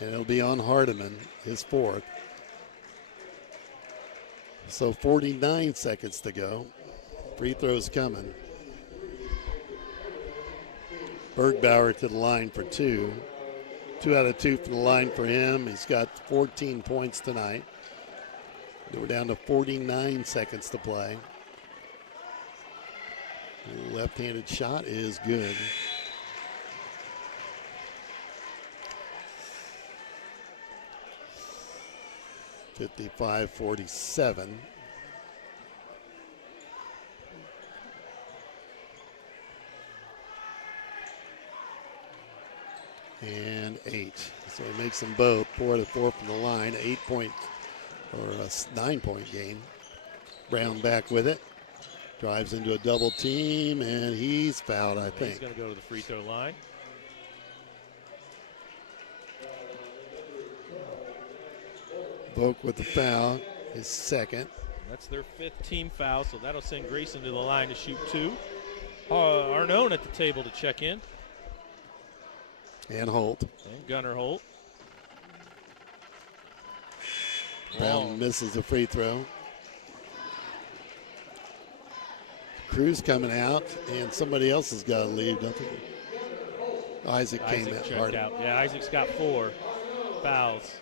and it'll be on Hardiman, his fourth. So 49 seconds to go. Free throws coming. Bergbauer to the line for two. 2 out of 2 from the line for him. He's got 14 points tonight. We're down to 49 seconds to play. Left-handed shot is good. (55-47). And 8. So he makes them both 4 out of 4 from the line. 8-point or a 9-point game. Brown back with it. Drives into a double team, and he's fouled, I think. He's going to go to the free throw line. Volk with the foul, his second. That's their 5th team foul, so that'll send Grayson to the line to shoot 2. Arnone at the table to check in. And Holt. And Gunnar Holt. Brown misses the free throw. Cruz coming out, and somebody else has got to leave, don't they? Isaac came checked hard. out. Yeah, Isaac's got 4 fouls.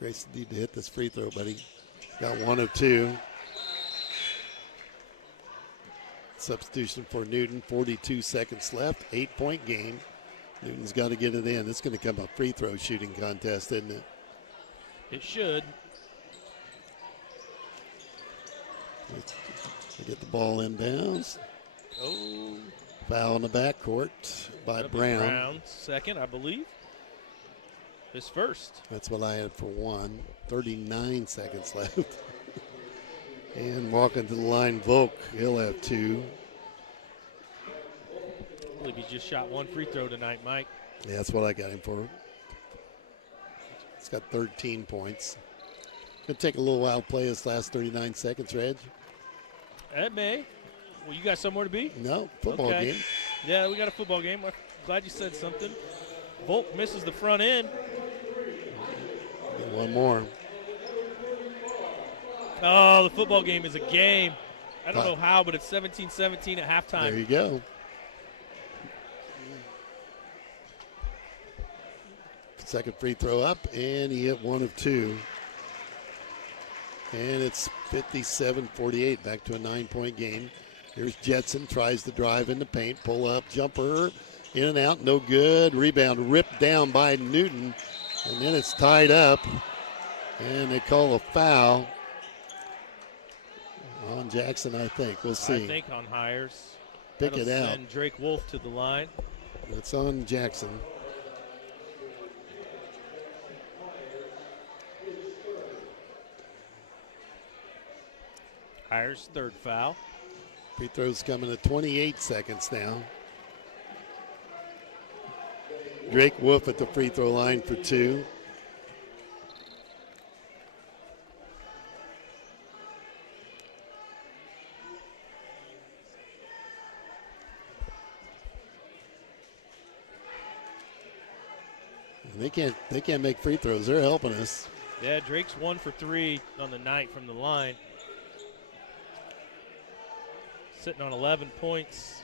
Grayson need to hit this free throw, buddy. Got 1 of 2. Substitution for Newton, 42 seconds left, 8-point game. Newton's got to get it in. It's going to come a free throw shooting contest, isn't it? It should. They get the ball inbounds. Oh. Foul in the backcourt by Brown. Brown, second, I believe. His first. That's what I had for 1. 39 seconds left. And walking to the line, Volk, he'll have 2. I believe he just shot 1 free throw tonight, Mike. Yeah, that's what I got him for. He's got 13 points. Going to take a little while to play this last 39 seconds, Reg. It may. Well, you got somewhere to be? No, football game. Yeah, we got a football game. I'm glad you said something. Volk misses the front end. One more. Oh, the football game is a game. I don't know how, but it's 17-17 at halftime. There you go. Second free throw up, and he hit 1 of 2. And it's 57-48, back to a 9-point game. Here's Jetson, tries to drive in the paint, pull up, jumper, in and out, no good. Rebound ripped down by Newton, and then it's tied up, and they call a foul. On Jackson, I think. We'll see. I think on Hires. Pick That'll it out. send Drake Wolf to the line. It's on Jackson. Hires third foul. Free throws coming at 28 seconds now. Drake Wolf at the free throw line for 2. And they can't make free throws. They're helping us. Yeah, Drake's 1 for 3 on the night from the line. Sitting on 11 points.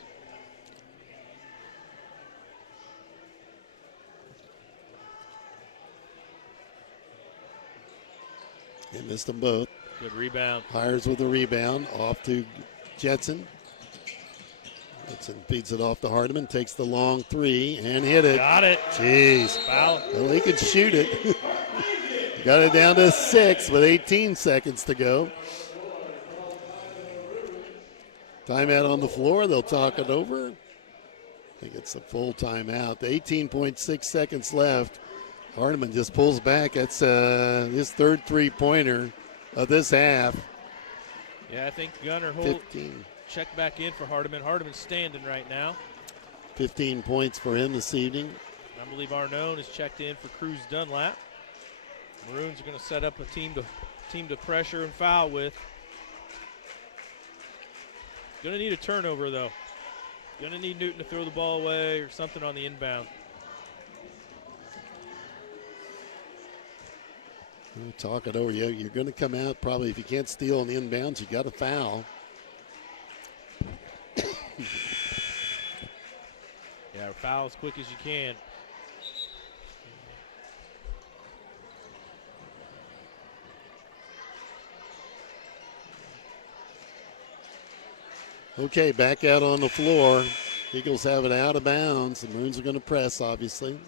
They missed them both. Good rebound. Hires with a rebound. Off to Jetson. Jetson feeds it off to Hardiman. Takes the long 3 and hit it. Got it. Jeez. Foul. Well, he could shoot it. Got it down to 6 with 18 seconds to go. Timeout on the floor. They'll talk it over. I think it's a full timeout. 18.6 seconds left. Hardiman just pulls back. That's his third three-pointer of this half. Yeah, I think Gunnar Holt check back in for Hardiman. Hardiman's standing right now. 15 points for him this evening. I believe Arnone is checked in for Cruz Dunlap. Maroons are going to set up a team to pressure and foul with. Going to need a turnover, though. Going to need Newton to throw the ball away or something on the inbound. We'll talk it over. You're going to come out probably if you can't steal on the inbounds, you got to foul. Yeah, foul as quick as you can. Okay, back out on the floor. Eagles have it out of bounds. The Maroons are going to press, obviously.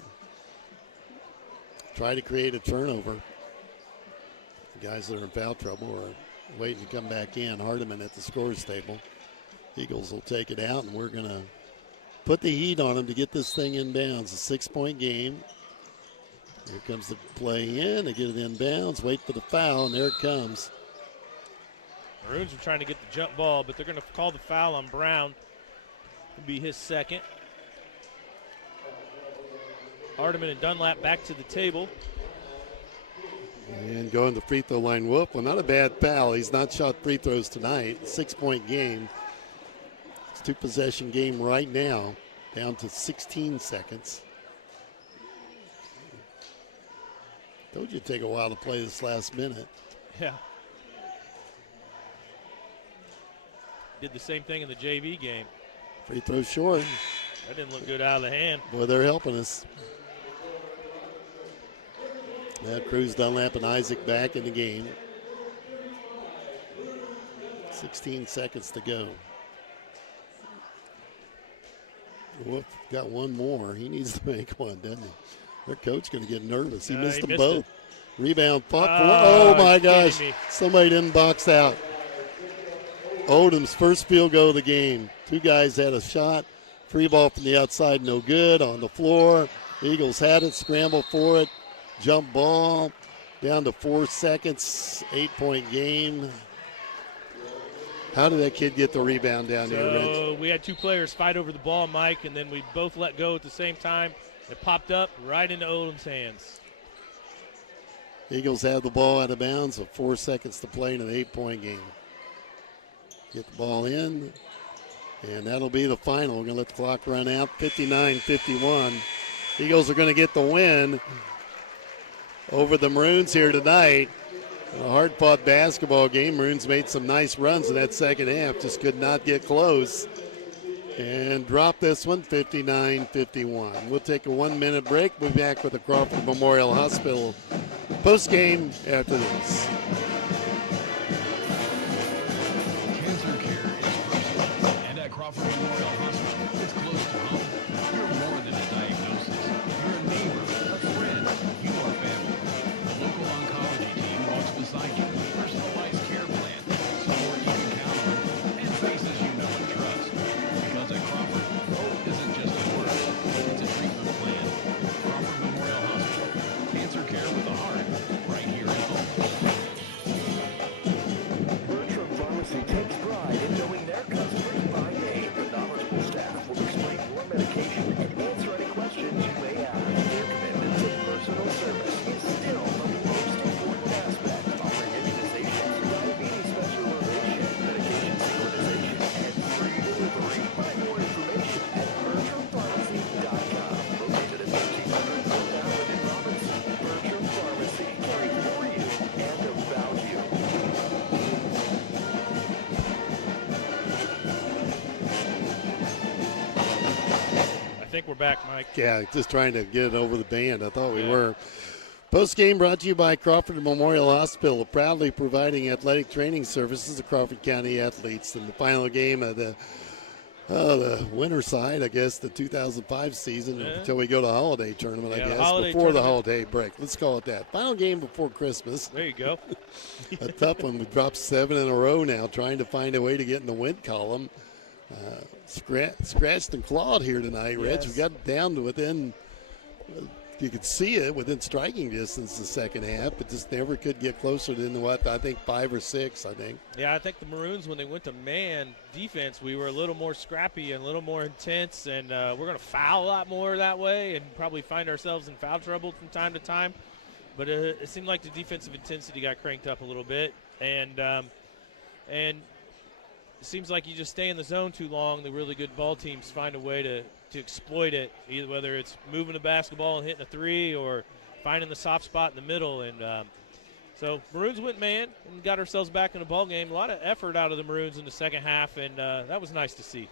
Try to create a turnover. The guys that are in foul trouble are waiting to come back in. Hardiman at the scores table. Eagles will take it out, and we're going to put the heat on them to get this thing in bounds. A 6-point game. Here comes the play in. They get it in bounds. Wait for the foul, and there it comes. Maroons are trying to get the jump ball, but they're going to call the foul on Brown. It'll be his second. Hardiman and Dunlap back to the table. And going to the free throw line, Wolf. Well, not a bad foul. He's not shot free throws tonight. 6-point game. It's a 2-possession game right now, down to 16 seconds. Told you it'd take a while to play this last minute. Yeah. Did the same thing in the JV game. Free throw short. That didn't look good out of the hand. Boy, they're helping us. Now Cruz, Dunlap, and Isaac back in the game. 16 seconds to go. Whoop, got one more. He needs to make one, doesn't he? Their coach going to get nervous. He missed them both. Rebound, fought for. Oh, my gosh. Somebody didn't box out. Odom's first field goal of the game. Two guys had a shot. Free ball from the outside, no good. On the floor. The Eagles had it, scramble for it. Jump ball. Down to 4 seconds. 8-point game. How did that kid get the rebound down there, Rich? So we had two players fight over the ball, Mike, and then we both let go at the same time. It popped up right into Odom's hands. Eagles have the ball out of bounds with 4 seconds to play in an 8-point game. Get the ball in, and that'll be the final. We're going to let the clock run out, 59-51. Eagles are going to get the win over the Maroons here tonight. A hard-fought basketball game. Maroons made some nice runs in that second half, just could not get close. And drop this one, 59-51. We'll take a 1-minute break. We'll be back with the Crawford Memorial Hospital post-game after this. Cancer care is personal, and at Crawford Memorial Hospital, it's close to home. You're more than a diagnosis. You're a neighbor, a friend. You are family. The local oncology team walks beside you with a personalized care plan, support you can count think we're back, Mike. Yeah, just trying to get it over the band. I thought we were. Post-game brought to you by Crawford Memorial Hospital, proudly providing athletic training services to Crawford County athletes. In the final game of the winter side, I guess, the 2005 season, until we go to the holiday tournament, I guess, before the holiday break. Let's call it that. Final game before Christmas. There you go. A tough one. We've dropped 7 in a row now, trying to find a way to get in the win column. Scratched and clawed here tonight, Rich. We got down to within, you could see it, within striking distance the second half, but just never could get closer than I think 5 or 6, I think. Yeah, I think the Maroons, when they went to man defense, we were a little more scrappy and a little more intense, and we're going to foul a lot more that way and probably find ourselves in foul trouble from time to time. But it seemed like the defensive intensity got cranked up a little bit, and it seems like you just stay in the zone too long. The really good ball teams find a way to exploit it, either whether it's moving the basketball and hitting a three or finding the soft spot in the middle. And so Maroons went man and got ourselves back in the ball game. A lot of effort out of the Maroons in the second half, and that was nice to see.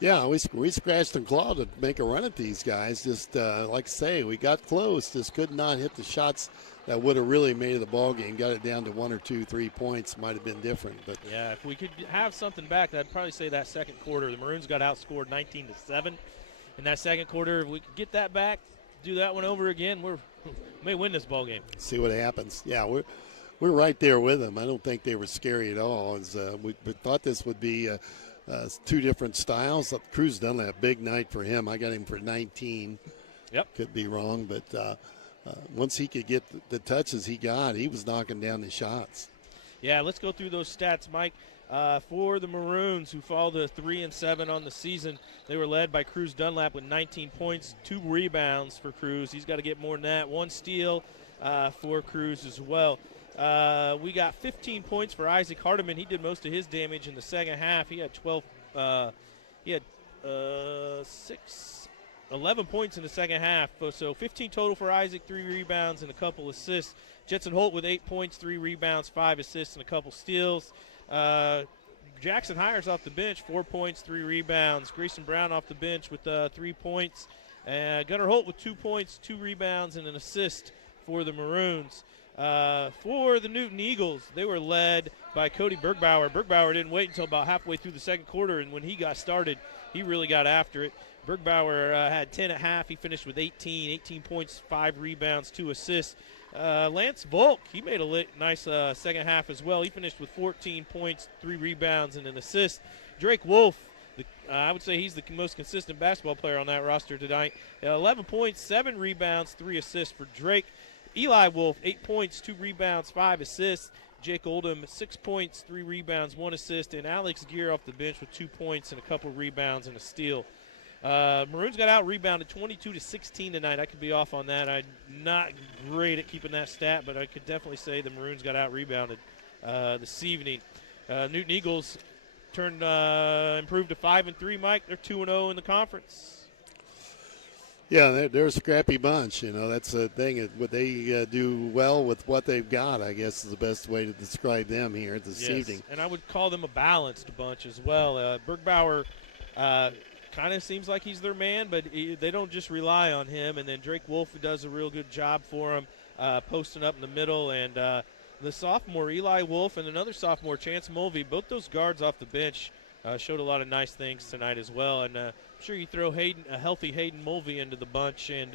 Yeah, we scratched and clawed to make a run at these guys. Just like I say, we got close, just could not hit the shots that would have really made it the ball game. Got it down to 1 or 2, 3 points. Might have been different, but yeah, if we could have something back, I'd probably say that second quarter. The Maroons got outscored 19-7 in that second quarter. If we could get that back, do that one over again, we may win this ball game. See what happens. Yeah, we're right there with them. I don't think they were scary at all. We thought this would be 2 different styles. Cruz Dunlap, big night for him. I got him for 19. Yep. Could be wrong, but once he could get the touches he got, he was knocking down the shots. Yeah, let's go through those stats, Mike. For the Maroons, who fall to 3-7 on the season, they were led by Cruz Dunlap with 19 points, 2 rebounds for Cruz. He's got to get more than that. 1 steal for Cruz as well. We got 15 points for Isaac Hardiman. He did most of his damage in the second half. He had 11 points in the second half. So 15 total for Isaac, 3 rebounds and a couple assists. Jetson Holt with 8 points, 3 rebounds, 5 assists, and a couple steals. Jackson Hires off the bench, 4 points, 3 rebounds. Grayson Brown off the bench with 3 points. Gunnar Holt with 2 points, 2 rebounds, and an assist for the Maroons. For the Newton Eagles, they were led by Cody Bergbauer. Bergbauer didn't wait until about halfway through the second quarter, and when he got started, he really got after it. Bergbauer had 10 at half. He finished with 18 points, 5 rebounds, 2 assists. Lance Volk, he made a nice second half as well. He finished with 14 points, 3 rebounds, and an assist. Drake Wolf, I would say he's the most consistent basketball player on that roster tonight. 11 points, 7 rebounds, 3 assists for Drake. Eli Wolf, 8 points, 2 rebounds, 5 assists. Jake Oldham, 6 points, 3 rebounds, 1 assist. And Alex Gear off the bench with 2 points and a couple rebounds and a steal. Maroons got out-rebounded 22-16 tonight. I could be off on that. I'm not great at keeping that stat, but I could definitely say the Maroons got out-rebounded this evening. Newton Eagles improved to 5-3, Mike. They're 2-0 in the conference. Yeah, they're a scrappy bunch. That's the thing. They do well with what they've got, I guess, is the best way to describe them here this evening. And I would call them a balanced bunch as well. Bergbauer kind of seems like he's their man, but they don't just rely on him. And then Drake Wolf does a real good job for him, posting up in the middle. And the sophomore, Eli Wolf, and another sophomore, Chance Mulvey, both those guards off the bench showed a lot of nice things tonight as well. And I'm sure you throw a healthy Hayden Mulvey into the bunch, and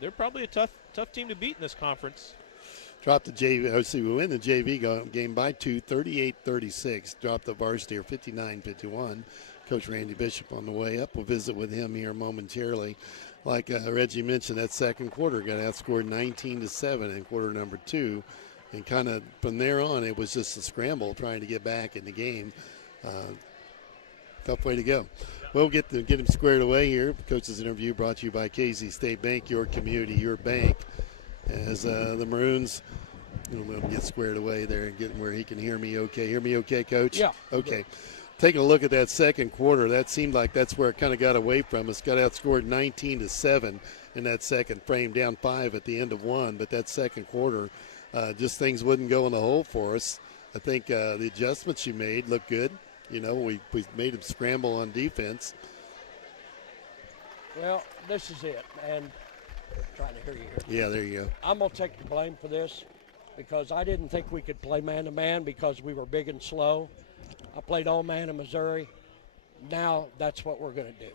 they're probably a tough team to beat in this conference. Dropped the JV. We win the JV game by 2, 38-36. Dropped the Varsity 59-51. Coach Randy Bishop on the way up. We'll visit with him here momentarily. Like Reggie mentioned, that second quarter got outscored 19-7 in quarter number 2. And kind of from there on, it was just a scramble trying to get back in the game. Tough way to go. We'll get him squared away here. Coach's interview brought to you by KC State Bank, your community, your bank. As the Maroons, we'll get squared away there and get him where he can hear me okay. Hear me okay, Coach? Yeah. Okay. Taking a look at that second quarter, that seemed like that's where it kind of got away from us. Got outscored 19-7 in that second frame, down 5 at the end of 1. But that second quarter, just things wouldn't go in the hole for us. I think the adjustments you made look good. We made them scramble on defense. Well, this is it, and I'm trying to hear you here. Yeah, there you go. I'm going to take the blame for this because I didn't think we could play man-to-man because we were big and slow. I played all man in Missouri. Now that's what we're going to do.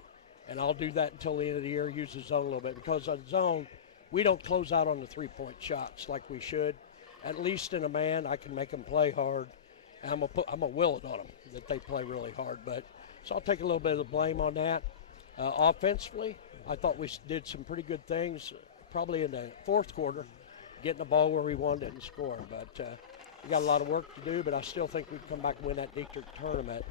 And I'll do that until the end of the year, use the zone a little bit. Because on zone, we don't close out on the three-point shots like we should. At least in a man, I can make them play hard. And I'm gonna will it on them that they play really hard. So I'll take a little bit of the blame on that. Offensively, I thought we did some pretty good things, probably in the fourth quarter, getting the ball where we wanted it and scoring. But we got a lot of work to do, but I still think we can come back and win that Dietrich tournament.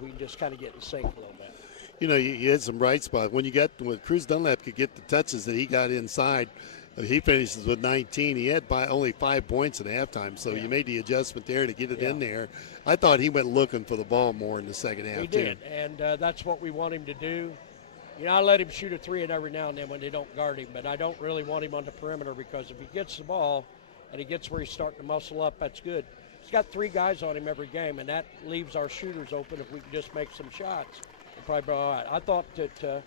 We can just kind of get in sync a little bit. You know, you had some bright spots. When Cruz Dunlap could get the touches that he got inside, he finishes with 19. He had only 5 points at halftime, so you made the adjustment there to get it in there. I thought he went looking for the ball more in the second half, He did, and that's what we want him to do. You know, I let him shoot a three and every now and then when they don't guard him, but I don't really want him on the perimeter because if he gets the ball and he gets where he's starting to muscle up, that's good. He's got 3 guys on him every game, and that leaves our shooters open if we can just make some shots. We'll probably be all right. I thought that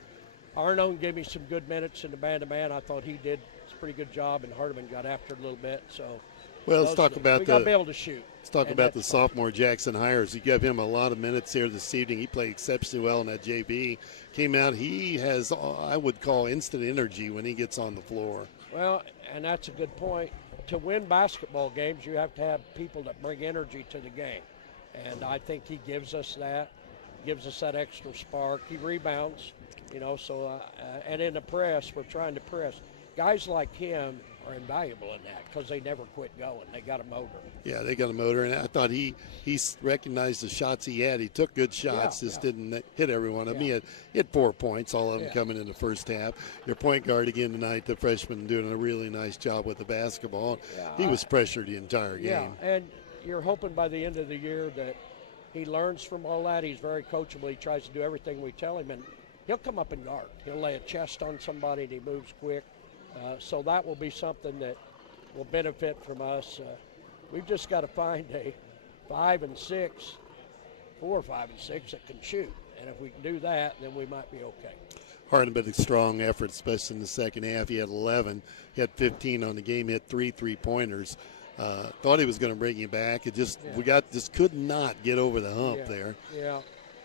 Arnone gave me some good minutes in the man-to-man. I thought he did a pretty good job, and Hardiman got after it a little bit. So, well, let's talk about we got to be able to shoot. Let's talk about the sophomore Jackson Hires. You gave him a lot of minutes here this evening. He played exceptionally well in that JV. Came out. He has, I would call, instant energy when he gets on the floor. Well, and that's a good point. To win basketball games, you have to have people that bring energy to the game. And I think he gives us that extra spark. He rebounds, and in the press, we're trying to press. Guys like him are invaluable in that because they never quit going. They got a motor. Yeah, they got a motor, and I thought he recognized the shots he had. He took good shots, didn't hit every one of them. He had 4 points, all of them coming in the first half. Your point guard again tonight, the freshman, doing a really nice job with the basketball. He was pressured the entire game. Yeah, and you're hoping by the end of the year that he learns from all that. He's very coachable. He tries to do everything we tell him, and he'll come up and guard. He'll lay a chest on somebody, and he moves quick. So that will be something that will benefit from us. We've just got to find a 5 and 6, 4 or 5 and 6 that can shoot. And if we can do that, then we might be okay. Harden, but a strong effort, especially in the second half. He had 11. He had 15 on the game. He had 3 3-pointers. Thought he was going to bring you back. It just we could not get over the hump there. Yeah.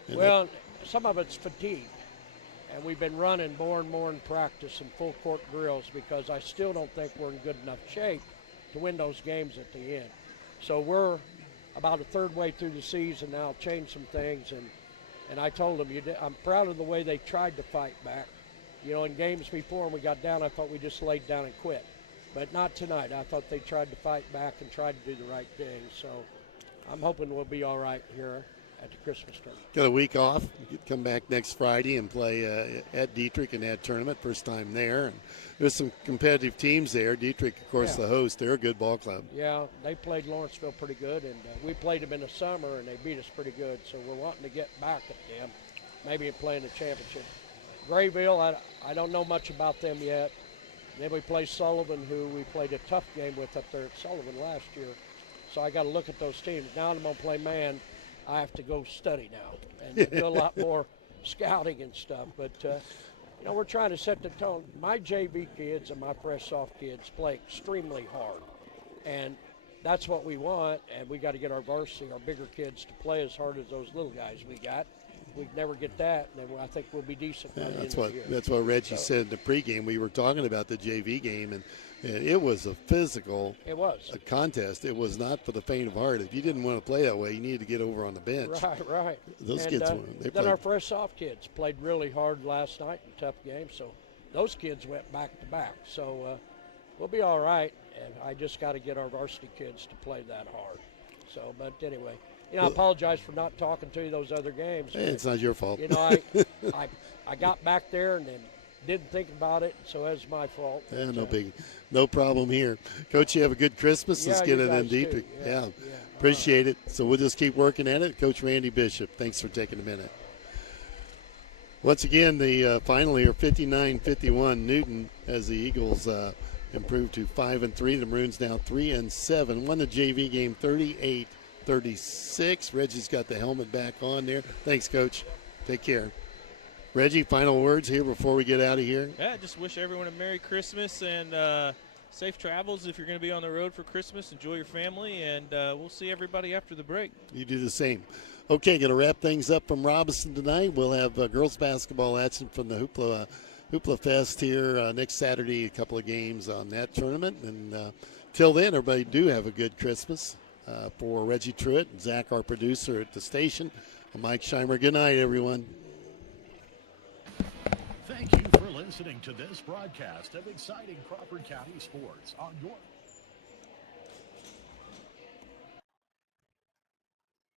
Well, some of it's fatigue. And we've been running more and more in practice and full court drills because I still don't think we're in good enough shape to win those games at the end. So we're about a third way through the season now, changed some things, and I told them I'm proud of the way they tried to fight back. You know, in games before when we got down, I thought we just laid down and quit. But not tonight. I thought they tried to fight back and tried to do the right thing. So I'm hoping we'll be all right here at the Christmas tournament. Got a week off. You come back next Friday and play at Dietrich in that tournament. First time there. And there's some competitive teams there. Dietrich, of course, the host. They're a good ball club. Yeah, they played Lawrenceville pretty good, and we played them in the summer, and they beat us pretty good. So we're wanting to get back at them, maybe playing the championship. Grayville, I don't know much about them yet. Then we play Sullivan, who we played a tough game with up there at Sullivan last year. So I got to look at those teams. Now I'm going to play man. I have to go study now and do a lot more scouting and stuff. But, we're trying to set the tone. My JV kids and my fresh soft kids play extremely hard. And that's what we want, and we got to get our varsity, our bigger kids, to play as hard as those little guys we got. If we can never get that, then I think we'll be decent by the end of the year. That's what Reggie said in the pregame. We were talking about the JV game, and it was a physical contest. It was not for the faint of heart. If you didn't want to play that way, you needed to get over on the bench. Right. Those kids, then our fresh soft kids played really hard last night in a tough game, so those kids went back to back. So we'll be all right, and I just got to get our varsity kids to play that hard. So, but anyway. I apologize for not talking to you those other games. Hey, it's not your fault. I got back there and then didn't think about it, so that's my fault. Yeah, no problem here. Coach, you have a good Christmas. Let's get it in Dietrich. Yeah. Appreciate it. So we'll just keep working at it. Coach Randy Bishop, thanks for taking a minute. Once again, the final here, 59-51, Newton, as the Eagles improved to 5-3. The Maroons now 3-7. Won the JV game 38-36. Reggie's got the helmet back on there. Thanks, Coach. Take care. Reggie, final words here before we get out of here. Yeah, just wish everyone a Merry Christmas and safe travels if you're going to be on the road for Christmas. Enjoy your family, and we'll see everybody after the break. You do the same. Okay, going to wrap things up from Robinson tonight. We'll have girls basketball action from the Hoopla Fest here next Saturday, a couple of games on that tournament. And till then, everybody do have a good Christmas. For Reggie Truitt and Zach, our producer at the station, I'm Mike Scheimer. Good night, everyone. Thank you for listening to this broadcast of exciting Crawford County sports on your